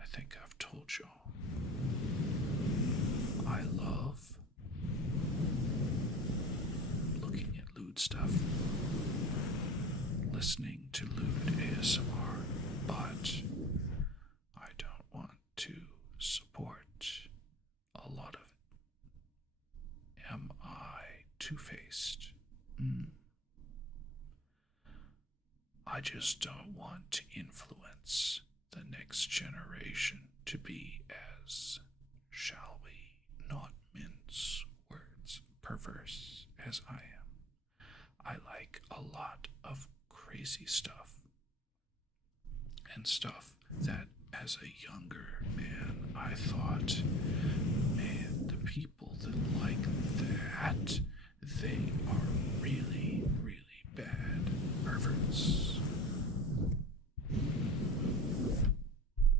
I think I've told y'all, I love looking at lewd stuff, listening to lewd ASMR, but I don't want to support a lot of it. Am I two-faced? I just don't want to influence the next generation to be as, shall we not mince words, perverse as I am. I like a lot of crazy stuff, and stuff that as a younger man I thought, man, the people that like that, they are really, really bad perverts.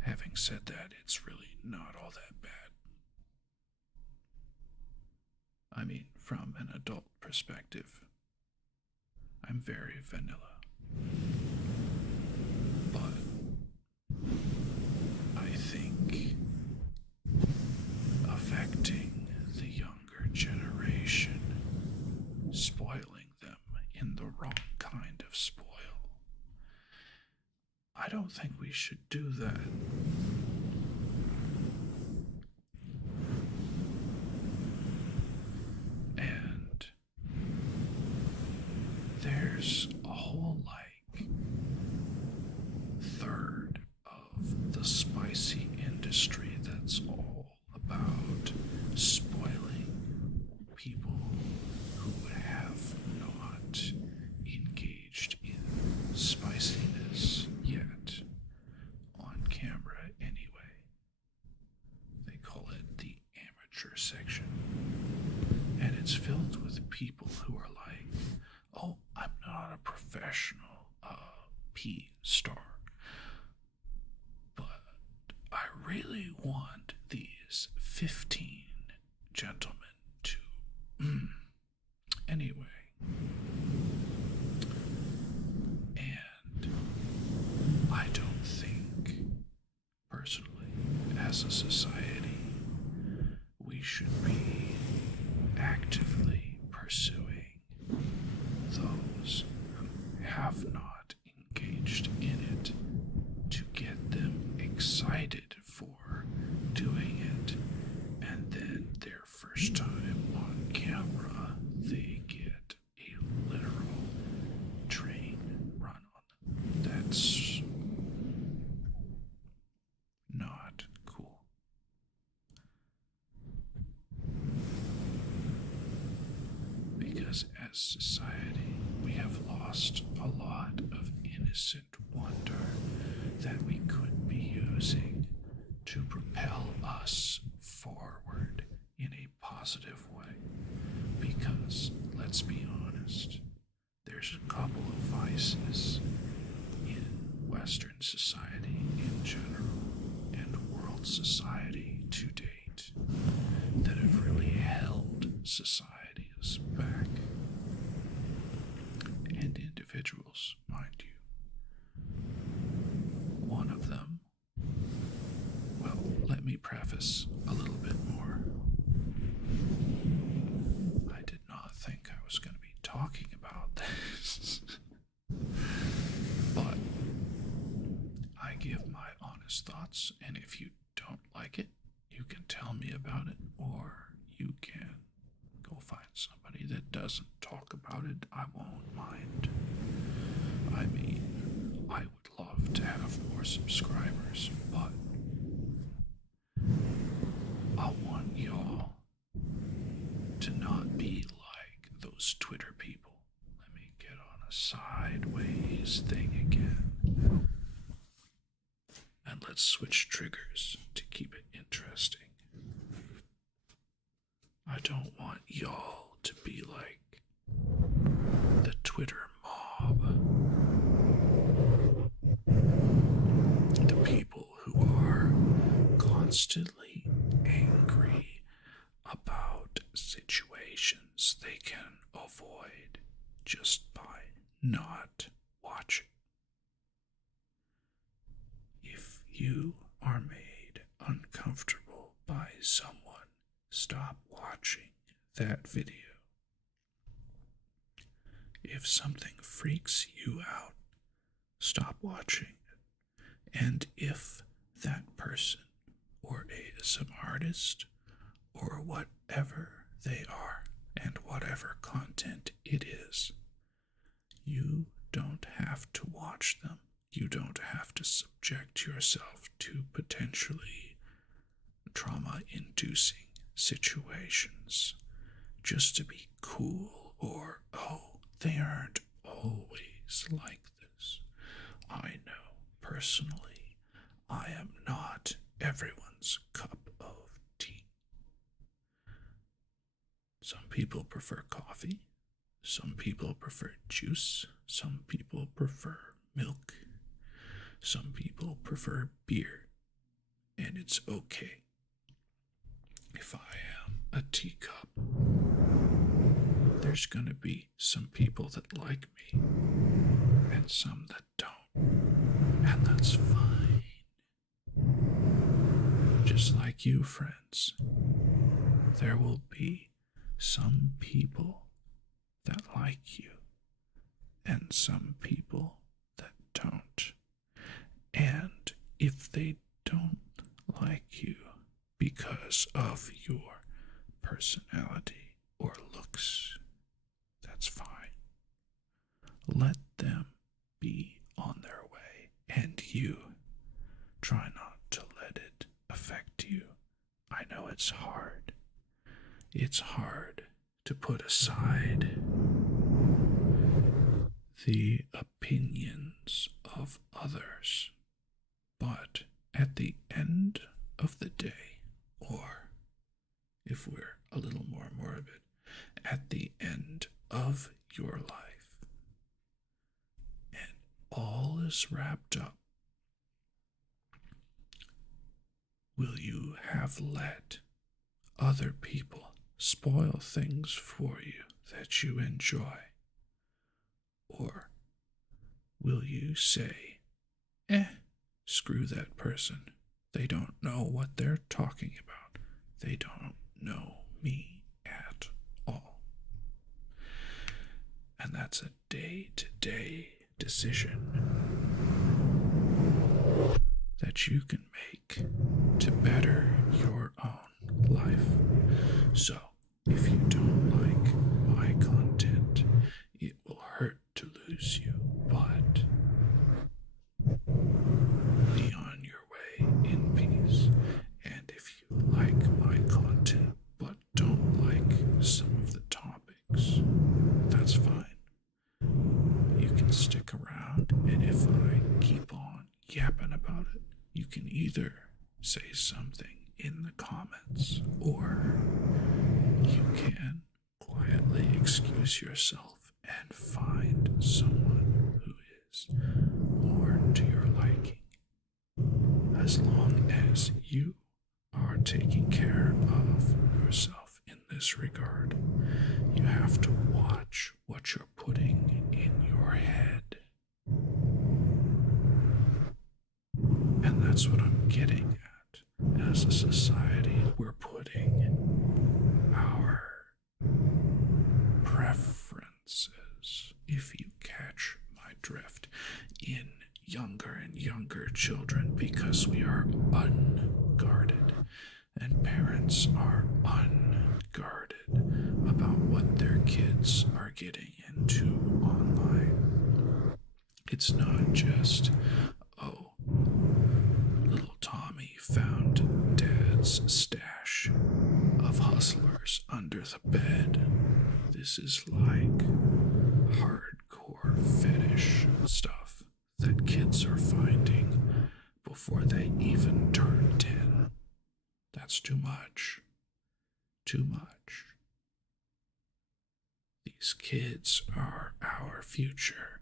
Having said that, it's really not all that bad. I mean, from an adult perspective, I'm very vanilla. But I think affecting the younger generation, spoiling them in the wrong kind of spoil, I don't think we should do that. And there's a whole third of the spicy industry that's all about spoiling people who have not engaged in spiciness yet, on camera anyway. They call it the amateur section. And it's filled with people who are like, oh, I'm not a professional P star, but I really want these 15 gentlemen to. Anyway. And I don't think, personally, as a society, we should be actively pursuing those who have not engaged in it to get them excited for doing it, and then their first time on camera they get a literal train run on them. That's not cool. Because as society, we have lost a lot of innocent wonder that we could be using to propel us forward in a positive way. Because, let's be honest, there's a couple of vices in Western society in general and world society to date that have really held societies back, and individuals, mind you. One of them, well, let me preface a little bit more. I did not think I was going to be talking about this, but I give my honest thoughts, and if you don't like it, you doesn't talk about it, I won't mind. I mean, I would love to have more subscribers, but I want y'all to not be like those Twitter people. Let me get on a sideways thing again. And let's switch triggers to keep it interesting. I don't want y'all to be like the Twitter mob. The people who are constantly angry about situations they can avoid just by not watching. If you are made uncomfortable by someone, stop watching that video. If something freaks you out, stop watching it. And if that person or some artist or whatever they are and whatever content it is, you don't have to watch them. You don't have to subject yourself to potentially trauma-inducing situations just to be cool, or, oh, they aren't always like this. I know personally I am not everyone's cup of tea. Some people prefer coffee, some people prefer juice, some people prefer milk, some people prefer beer, and it's okay. If I am a teacup, there's gonna be some people that like me and some that don't, and that's fine. Just like you, friends, there will be some people that like you and some people that don't. And if they don't like you because of your personality or looks, that's fine. Let them be on their way, and you try not to let it affect you. I know it's hard. It's hard to put aside the opinions of others, but at the end of the day, or if we're a little more morbid, at the end of your life, and all is wrapped up, will you have let other people spoil things for you that you enjoy? Or will you say, screw that person. They don't know what they're talking about. They don't know me at all. And that's a day-to-day decision that you can make to better your own life. So, if you don't like my content, it will hurt to lose you, but be on your way in peace. And if you like my content but don't like some of the topics, that's fine. You can stick around, and if I keep on yapping about it, you can either say something in the comments, or you can quietly excuse yourself and find someone who is more to your liking. As long as you are taking care of yourself in this regard, you have to watch what you're putting in your head. And that's what I'm getting at. As a society, we're putting our preferences, if you catch my drift, in younger and younger children because we are unguarded, and parents are unguarded about what their kids are getting into online. It's not just, oh, little Tommy found Dad's stash of Hustlers under the bed. This is like hardcore fetish stuff that kids are finding before they even turn 10. That's too much. Too much. These kids are our future,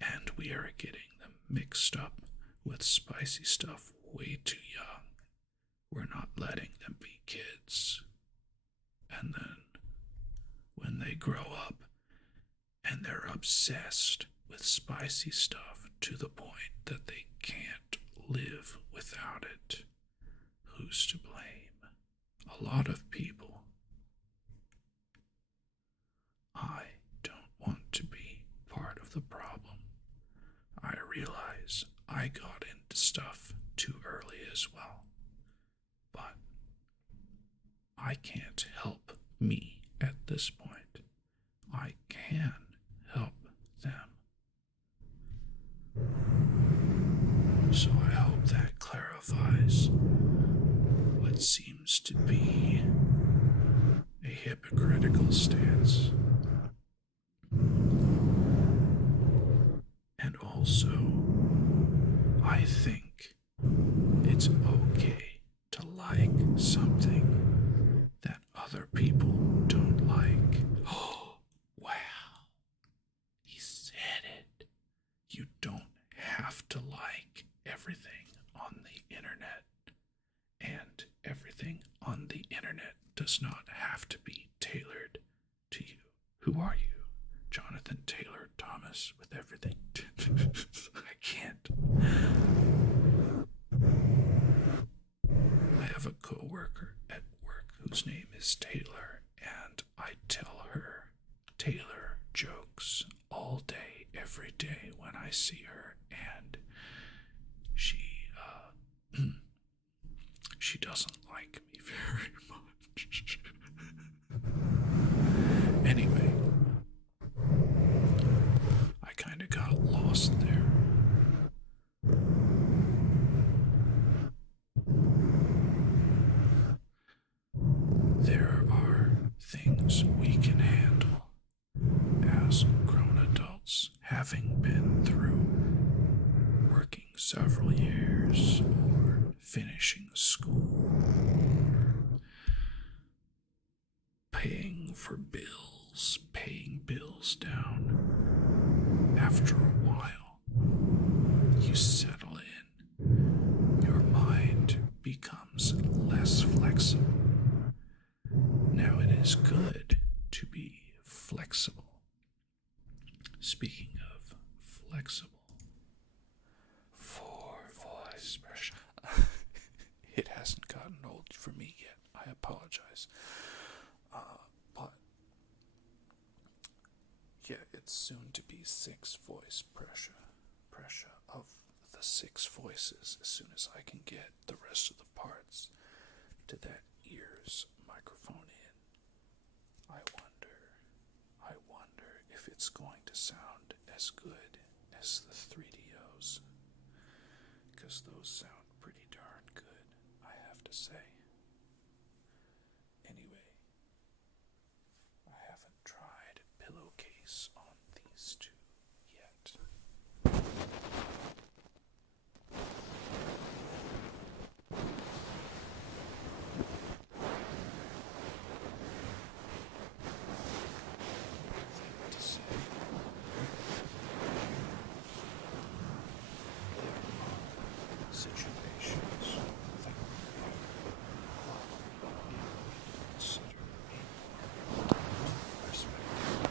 and we are getting them mixed up with spicy stuff way too young. We're not letting them be kids. And then, when they grow up and they're obsessed with spicy stuff to the point that they can't live without it, who's to blame? A lot of people. I don't want to be part of the problem. I realize I got into stuff too early as well. But I can't help me at this point. I can help them. So I hope that clarifies what seems to be a hypocritical stance. And also, I think it's okay to like something that other people don't like. Oh, wow. He said it. You don't have to like everything on the internet. And everything on the internet does not have to be tailored to you. Who are you? Jonathan Taylor Thomas with everything. I can't. I have a coworker at work whose name is Taylor, and I tell her Taylor jokes all day, every day when I see her, and she doesn't like me very much. Anyway, I kind of got lost there. There are things we can handle as grown adults, having been through working several years or finishing school, paying for bills, paying bills down. After a while, you settle in. Your mind becomes less flexible. Now it is good to be flexible. Speaking of flexible, for voice pressure. It hasn't gotten old for me yet. I apologize. But yeah, it's soon to be 6 voice pressure. Pressure of the 6 voices as soon as I can get the rest of the parts to that ears microphone in. I wonder if it's going to sound as good as the 3DOs. Because those sound pretty darn good, I have to say. Anyway, I haven't tried pillowcase on these 2 yet. To say, situations that consider a perspective.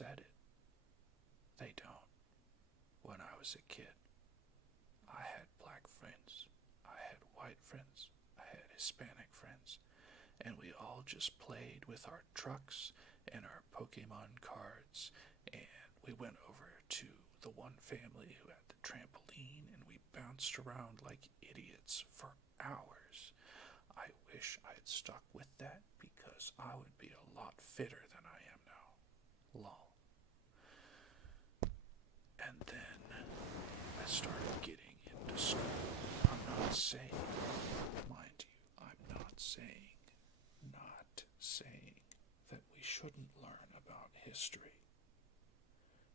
said it. They don't. When I was a kid, I had black friends, I had white friends, I had Hispanic friends, and we all just played with our trucks and our Pokemon cards, and we went over to the one family who had the trampoline, and we bounced around like idiots for hours. I wish I had stuck with that because I would be a lot fitter than I am now. Lol. And then I started getting into school. I'm not saying, mind you, I'm not saying that we shouldn't learn about history.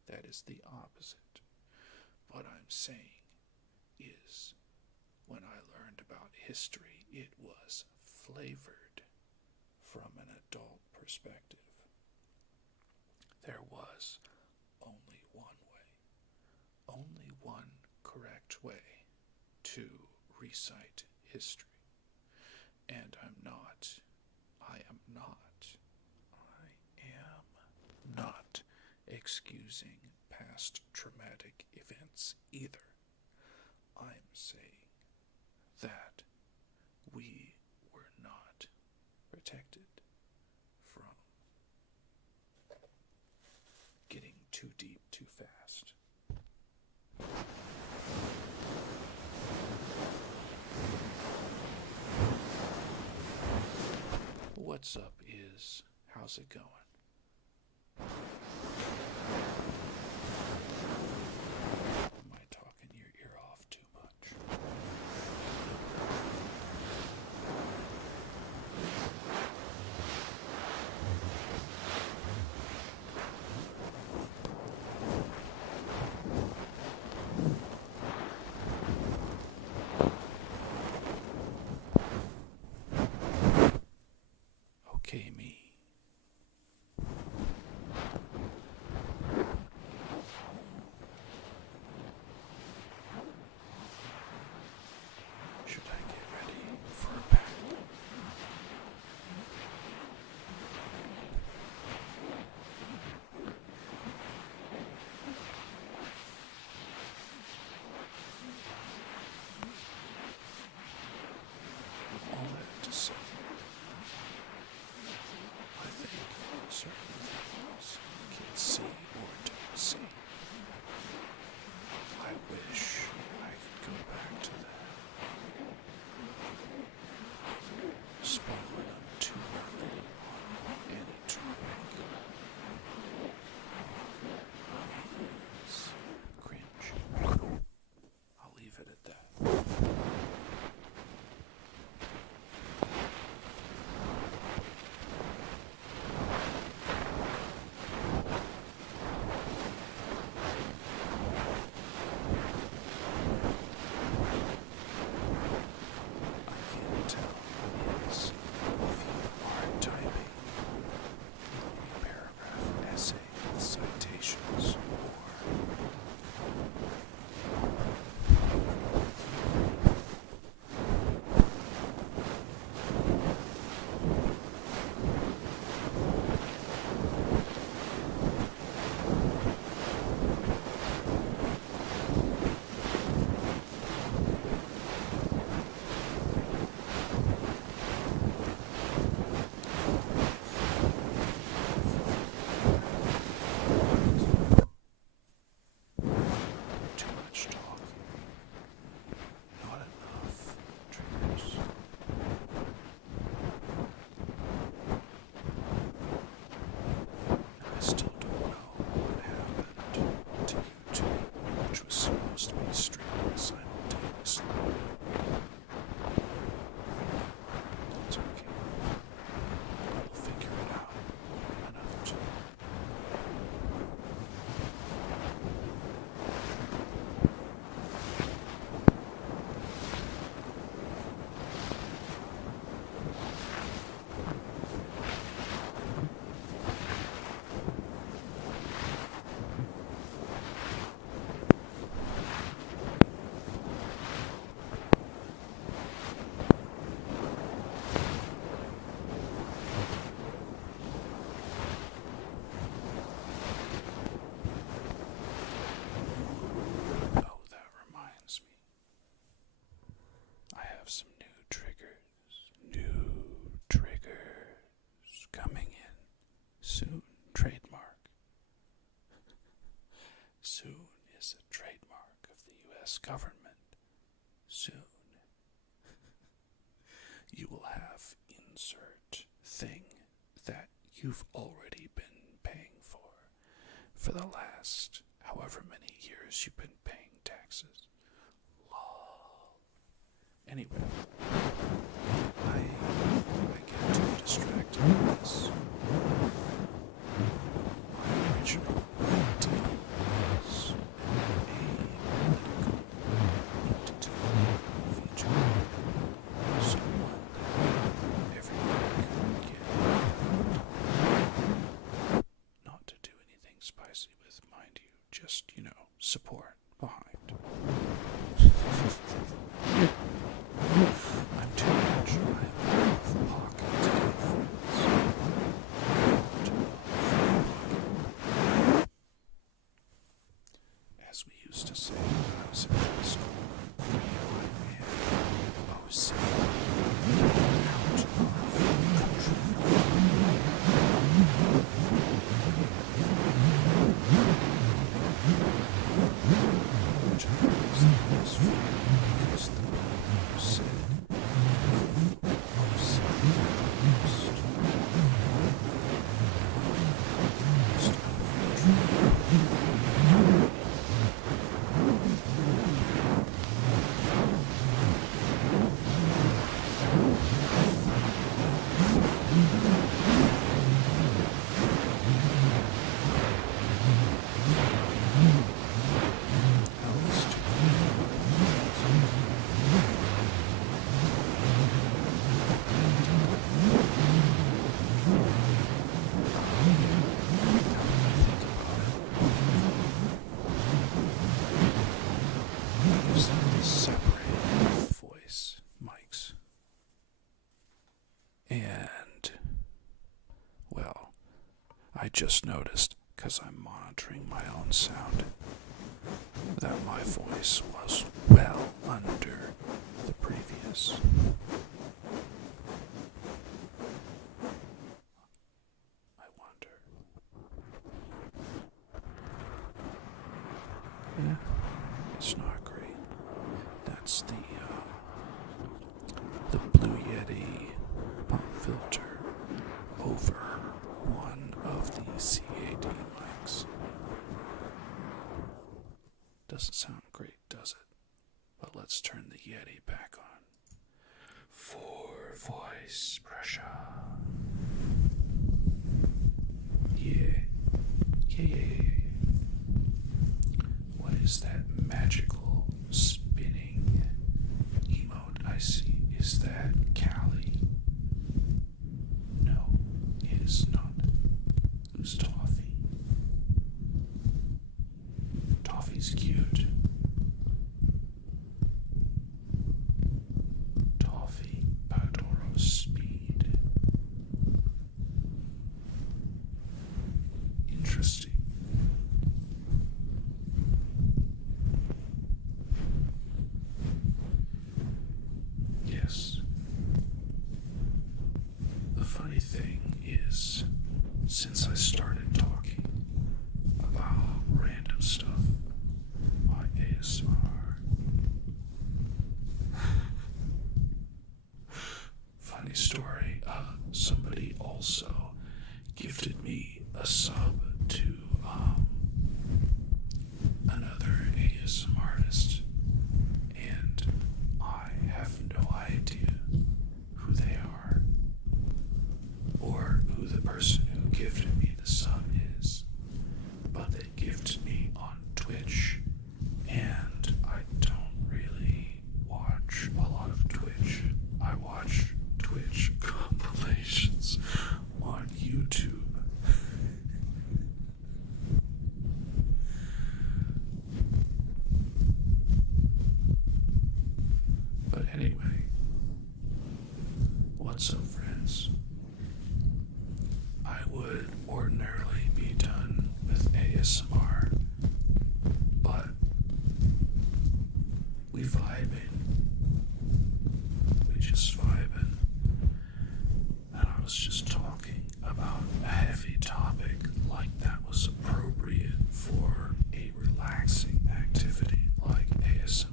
That is the opposite. What I'm saying is, when I learned about history, it was flavored from an adult perspective. There was only one way, only one correct way to recite history. And I am not excusing past traumatic events either. I'm saying that we were not protected from getting too deep too fast. What's up is, how's it going? Am I talking your ear off too much? Okay, me. U.S. government soon. You will have insert thing that you've already been paying for the last however many years you've been paying taxes. Lol. Anyway, I get too distracted with this. My original idea was a political dictatorial feature. Someone that everyone could get. Not to do anything spicy with, mind you, just, support behind. I'm too much. I'm out of the pocket today, friends. As we used to say when I was in high school, I had OC out of which I was the most fun because the people who said OC separated voice mics. And, well, I just noticed, because I'm monitoring my own sound, that my voice was well under the previous. I wonder. Yeah, it's not great. That's the Blue Yeti pop filter over one of the CAD mics. Doesn't sound great, does it? But let's turn the Yeti back on. For voice pressure. Yeah. What is that magical spinning emote I see? Is that Callie? No, it is not. Who's Toffee? Toffee's cute. Toffee Paudoro Speed. Interesting. Yes. The funny thing is, since I started talking about random stuff on ASMR, funny story, somebody also gifted me a sub to another ASMR artist, and I have no idea who they are or who the person who gifted me the sub is, but they gifted me on Twitch, and I don't really watch a lot of Twitch. I watch Twitch compilations on YouTube. But anyway, what's up, friends? I would ordinarily be done with ASMR, but we vibing. We just vibing. And I was just talking about a heavy topic like that was appropriate for a relaxing activity like ASMR.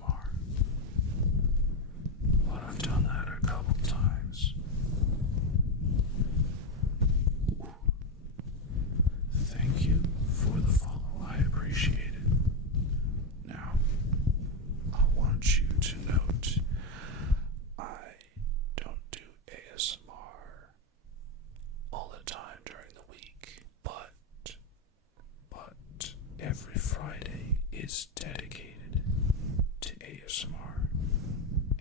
ASMR,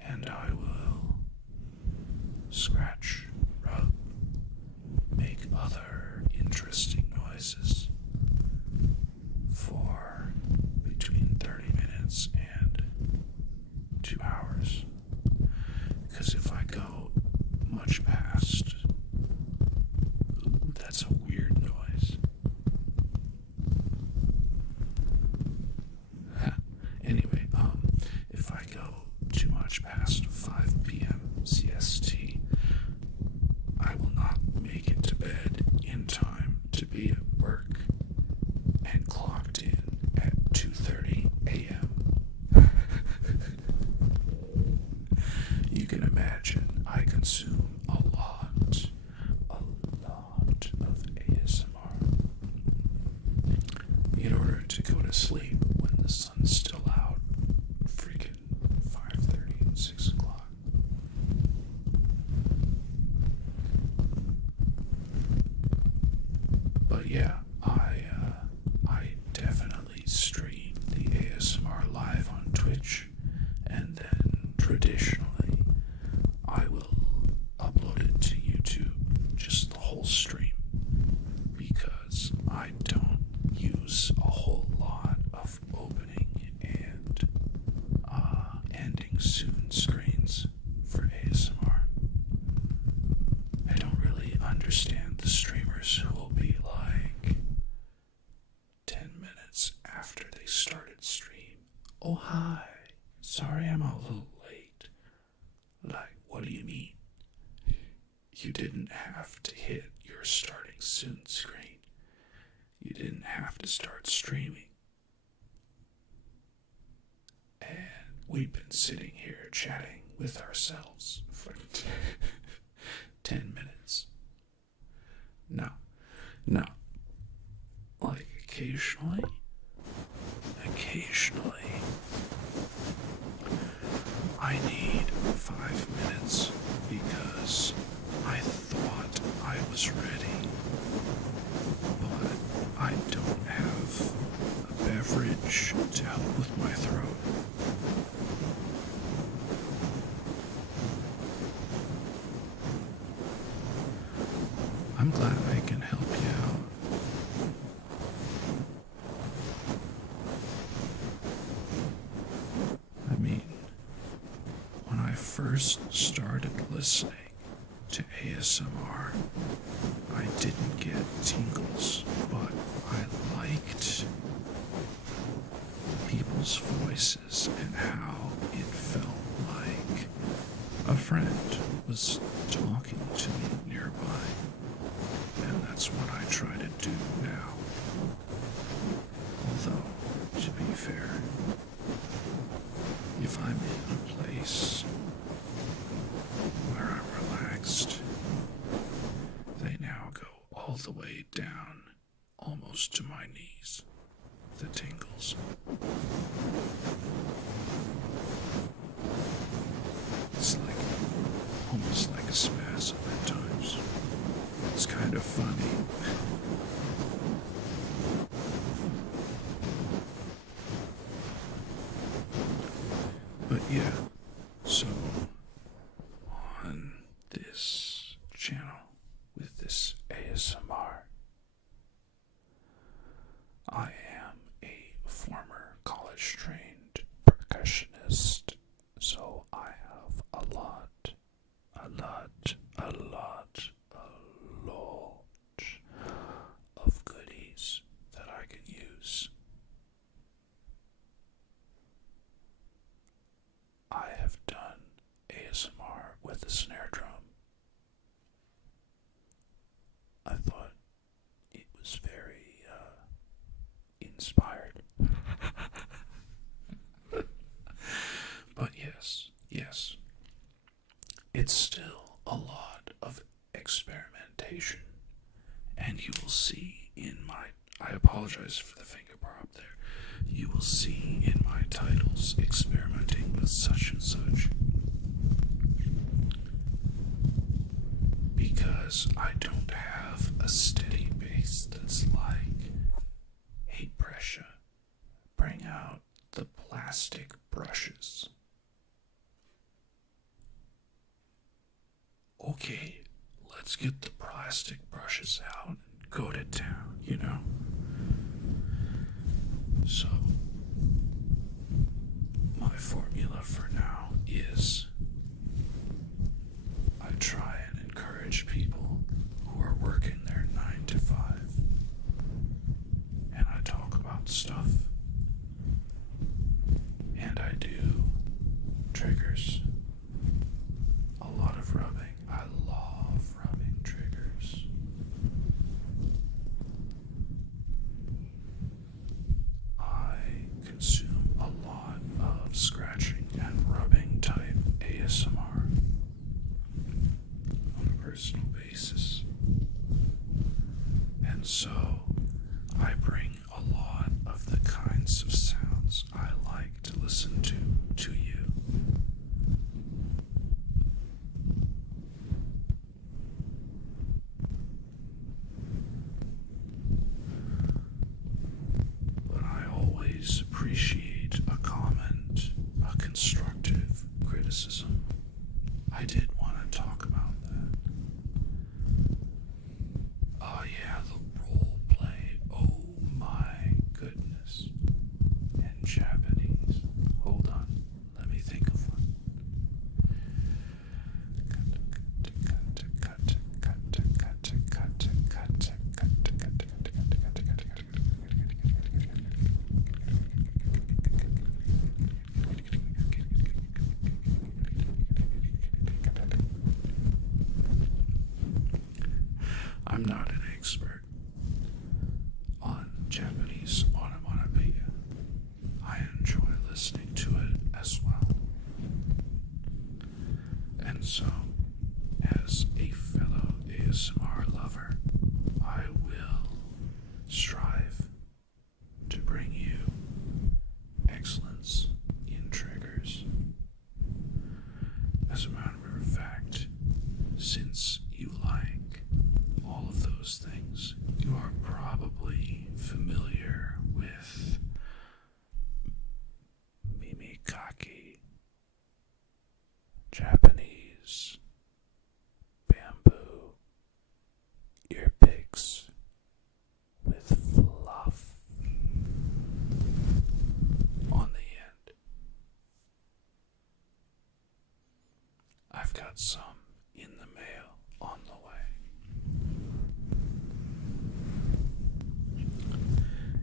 and I will scratch, rub, make other interesting noises for between 30 minutes and 2 hours. Because if I go much past, ooh, that's a weird noise. Anyway, if I go too much past 5 p.m. CST, I will not make it to bed in time to be at work and clocked in at 2:30 a.m. You can imagine I consume a lot of ASMR in order to go to sleep when the sun's still out, freaking 5:30 and 6 o'clock. But yeah, I definitely stream the ASMR live on Twitch, and then traditionally I will upload it to YouTube, just the whole stream, because I don't use a whole lot of opening and ending soon screens for ASMR. I don't really understand the streamers who will be like 10 minutes after they started stream. Oh, hi. Sorry I'm a little late. Like, what do you mean? You didn't have to hit your starting soon screen. You didn't have to start streaming. And we've been sitting here chatting with ourselves for 10 minutes. No. Like occasionally, I need 5 minutes because I thought I was ready, but I don't have a beverage to help with my throat. I'm glad I can help you out. I mean, when I first started listening to ASMR, I didn't get tingles, but I liked people's voices and how it felt like a friend was talking to me nearby. And that's what I try to do now. Although, to be fair, if I'm in a place where I'm relaxed, they now go all the way down, almost to my knees, the tingles. It's like, almost like a spasm at times. It's kind of funny. But yeah, so on this channel with this ASMR, I am a former college trained percussionist, so I have a lot of goodies that I can use. I have done ASMR with a snare drum. I thought it was very inspired. But yes, it's still a lot of experimentation. And you will see in my, I apologize for the finger prop there, you will see in my titles experimenting with such and such. Because I don't have a steady base that's like, hey Brescia, bring out the plastic brushes okay, let's get the plastic brushes out and go to town, you know? So, my formula for now is I try and encourage people who are working their 9 to 5, and I talk about stuff, and I do triggers, a lot of rubbing. I love rubbing triggers. I consume a lot of scratching and rubbing type ASMR on a personal basis. And so I bring a lot of the kinds of sounds I like to listen to you. But I always appreciate a comment, a constructive criticism. I did want to talk about that. Oh yeah, the role play. Oh my goodness. In Japanese. Hold on. Let me think of one. I'm not an expert on Japanese onomatopoeia. I enjoy listening to it as well. And so, as a fellow ASMR lover, I will strive to bring you excellence in triggers. As a matter of fact, since you like all of those things, you are probably familiar with Mimikaki, Japanese bamboo ear picks with fluff on the end. I've got some in the mail on the way.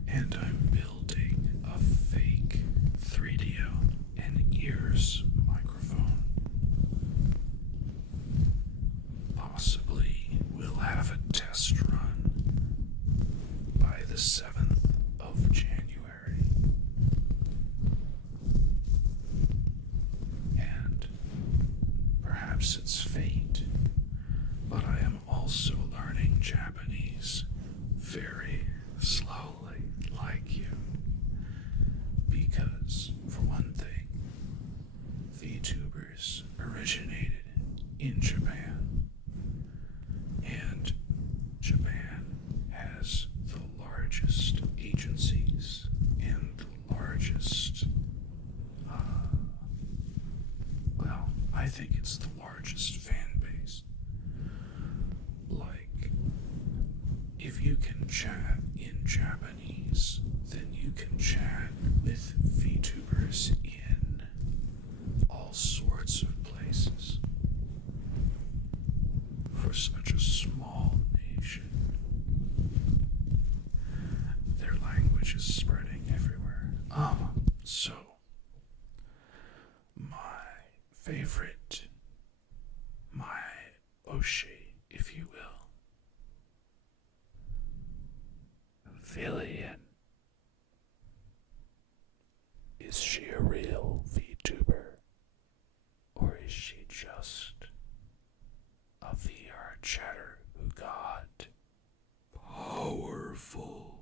And I'm building a fake 3DO and ears microphone. Possibly we'll have a test run by the 7th of January. And perhaps it's fate, but I am also learning Japanese very slowly, like you. Because, for one thing, VTubers originated in Japan. And Japan has the largest agencies and the largest, I think it's the largest fan base. Like, if you can chat in Japanese, then you can chat with VTubers in all sorts of places. For such a small nation, their language is spreading everywhere. So, my favorite, my Oshi, if you will, Villian. Is she a real VTuber? Or is she just a VR chatter who got powerful?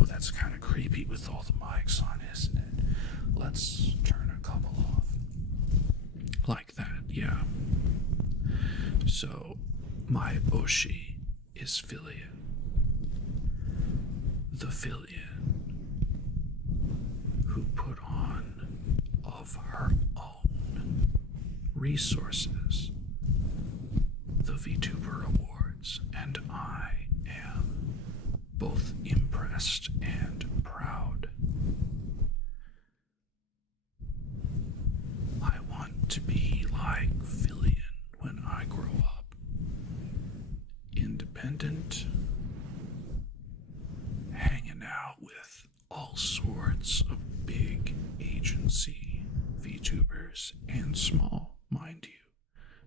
Oh, that's kind of creepy with all the mics on, isn't it? Let's turn a couple off. Like that, yeah. So, my Oshi is Villian. The Villian who put on of her own resources, the VTuber Awards, and I am both impressed and proud. I want to be like Fillion when I grow up. Independent, hanging out with all sorts of big agency VTubers and small, mind you.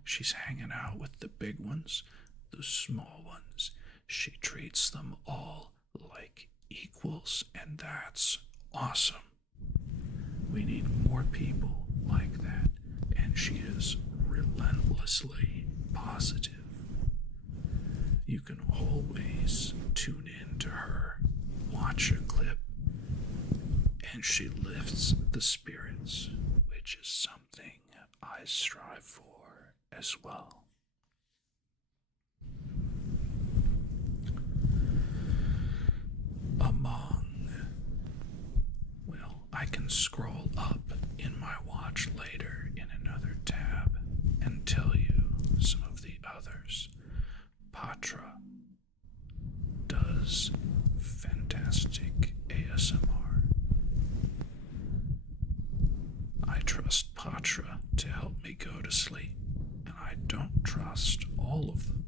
She's hanging out with the big ones, the small ones. She treats them all like equals, and that's awesome. We need more people like that, and she is relentlessly positive. You can always tune in to her, watch a clip, and she lifts the spirits, which is something I strive for as well. I can scroll up in my watch later in another tab and tell you some of the others. Patra does fantastic ASMR. I trust Patra to help me go to sleep, and I don't trust all of them.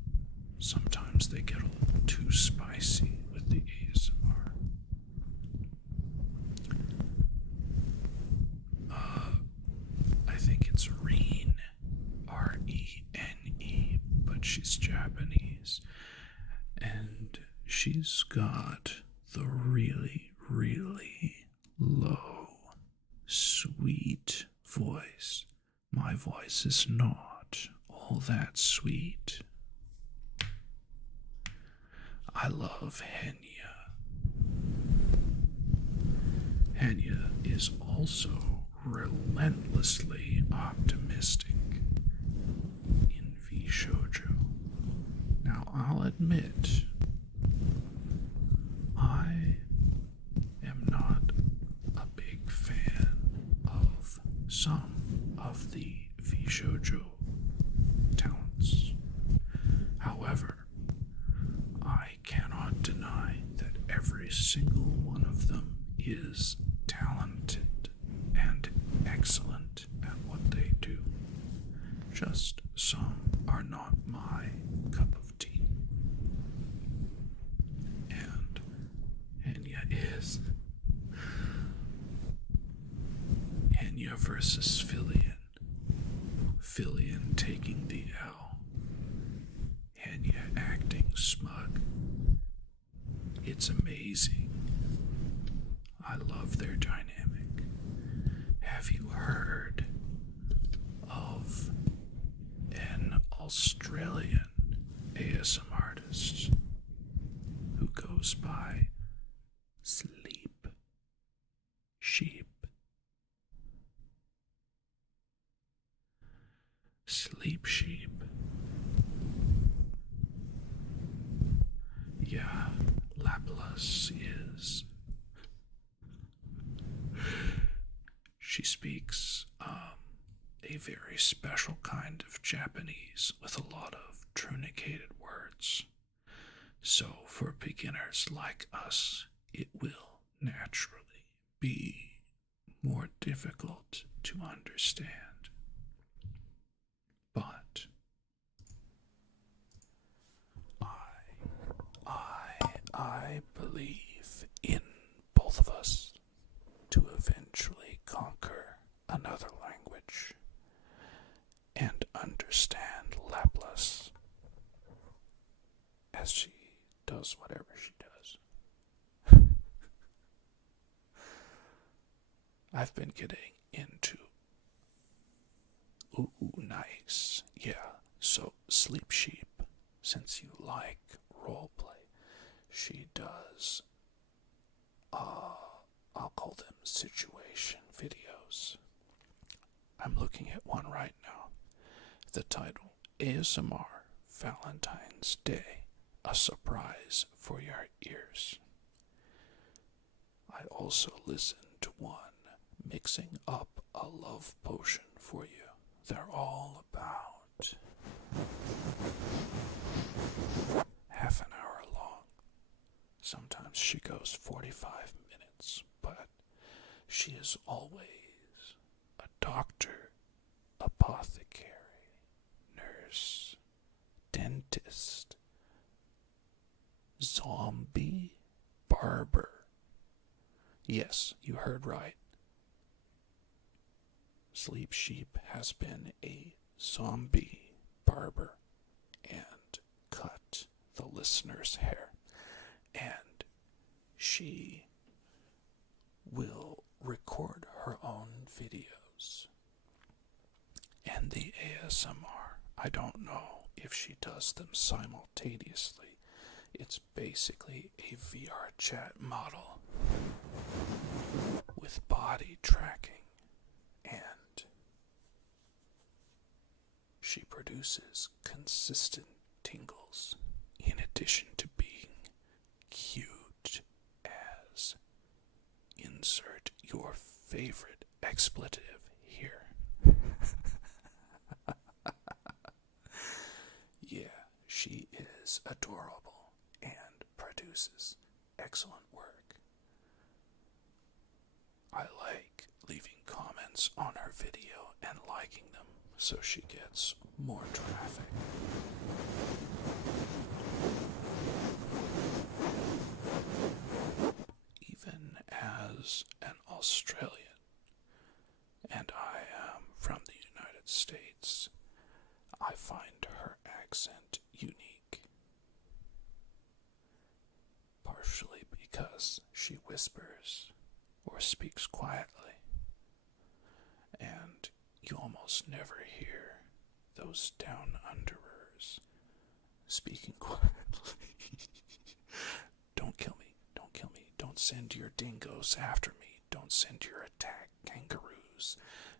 Sometimes they get a little too spicy with the ASMR. I think it's Reen, Rene, but she's Japanese, and she's got the really, really low, sweet voice. My voice is not all that sweet. I love Henya. Henya is also relentlessly optimistic in VShojo. Now, I'll admit, I am not a big fan of some of the VShojo talents. However, I cannot deny that every single one of them is talented and excellent at what they do. Just some are not my cup of tea. And Henya is. Henya versus Fillion. Fillion taking the L. Henya acting smug. It's amazing. I love their dynamic. Have you heard of an Australian ASM artist who goes by Sleep Sheep? Sleep Sheep. Yeah, Laplace is. She speaks a very special kind of Japanese with a lot of truncated words. So for beginners like us, it will naturally be more difficult to understand. But I believe in both of us to eventually conquer another language and understand Laplace as she does whatever she does. I've been getting into nice. Yeah, so Sleep Sheep, since you like roleplay, she does I'll call them situation videos. I'm looking at one right now. The title, ASMR Valentine's Day, a surprise for your ears. I also listened to one mixing up a love potion for you. they're all about half an hour long. Sometimes she goes 45 minutes, but she is always a doctor, apothecary, nurse, dentist, zombie, barber. Yes, you heard right. Sleep Sheep has been a zombie barber and cut the listener's hair. And she will record her own videos. And the ASMR, I don't know if she does them simultaneously. It's basically a VR chat model with body tracking. And she produces consistent tingles in addition to being cute as insert your favorite expletive here. Yeah, she is adorable and produces excellent work. I like leaving comments on her video and liking them so she gets more traffic. Even as an Australian, and I am from the United States, I find her accent unique. Partially because she whispers or speaks quietly, and you almost never hear those down-underers speaking quietly. Don't kill me, don't kill me, don't send your dingoes after me, don't send your attack kangaroos,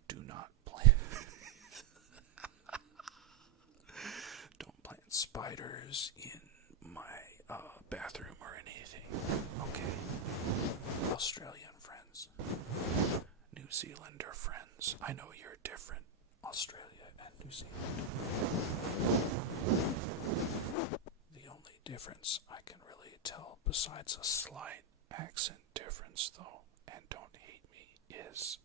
do not plant don't plant spiders in my bathroom or anything. Okay, Australian friends, New Zealander friends, I know you're different, Australia and New Zealand. The only difference I can really tell, besides a slight accent difference though, and don't hate me, is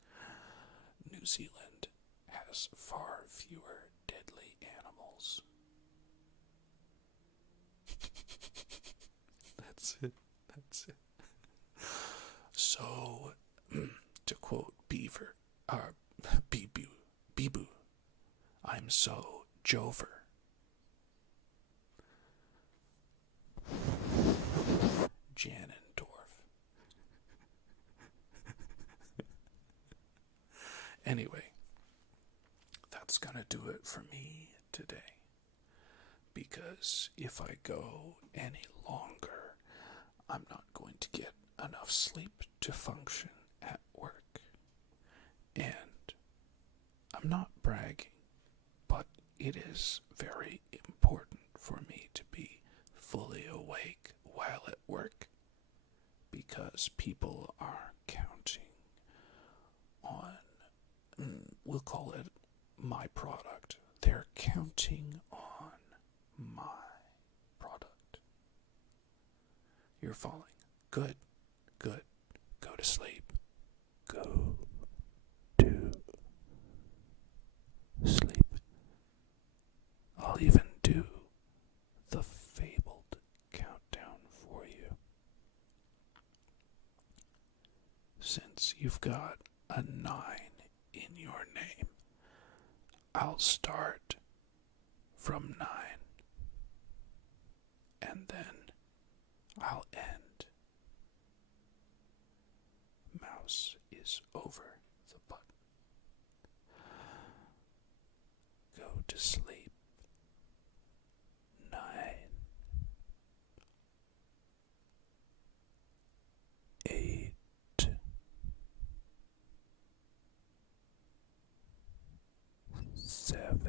New Zealand has far fewer deadly animals. That's it. So, to quote Beaver, Beeboo, I'm so Jover. Janendorf. Anyway, that's gonna do it for me today. Because if I go any longer, I'm not going to get enough sleep to function at work. And I'm not bragging, but it is very important for me to be fully awake while at work, because people are counting on, we'll call it my product. They're counting on my product. You're falling. Good. Go to sleep. Go to sleep. I'll even do the fabled countdown for you. Since you've got a 9 in your name, I'll start from 9, and then I'll end. Mouse is over the button. Go to sleep. 9, 8, 7,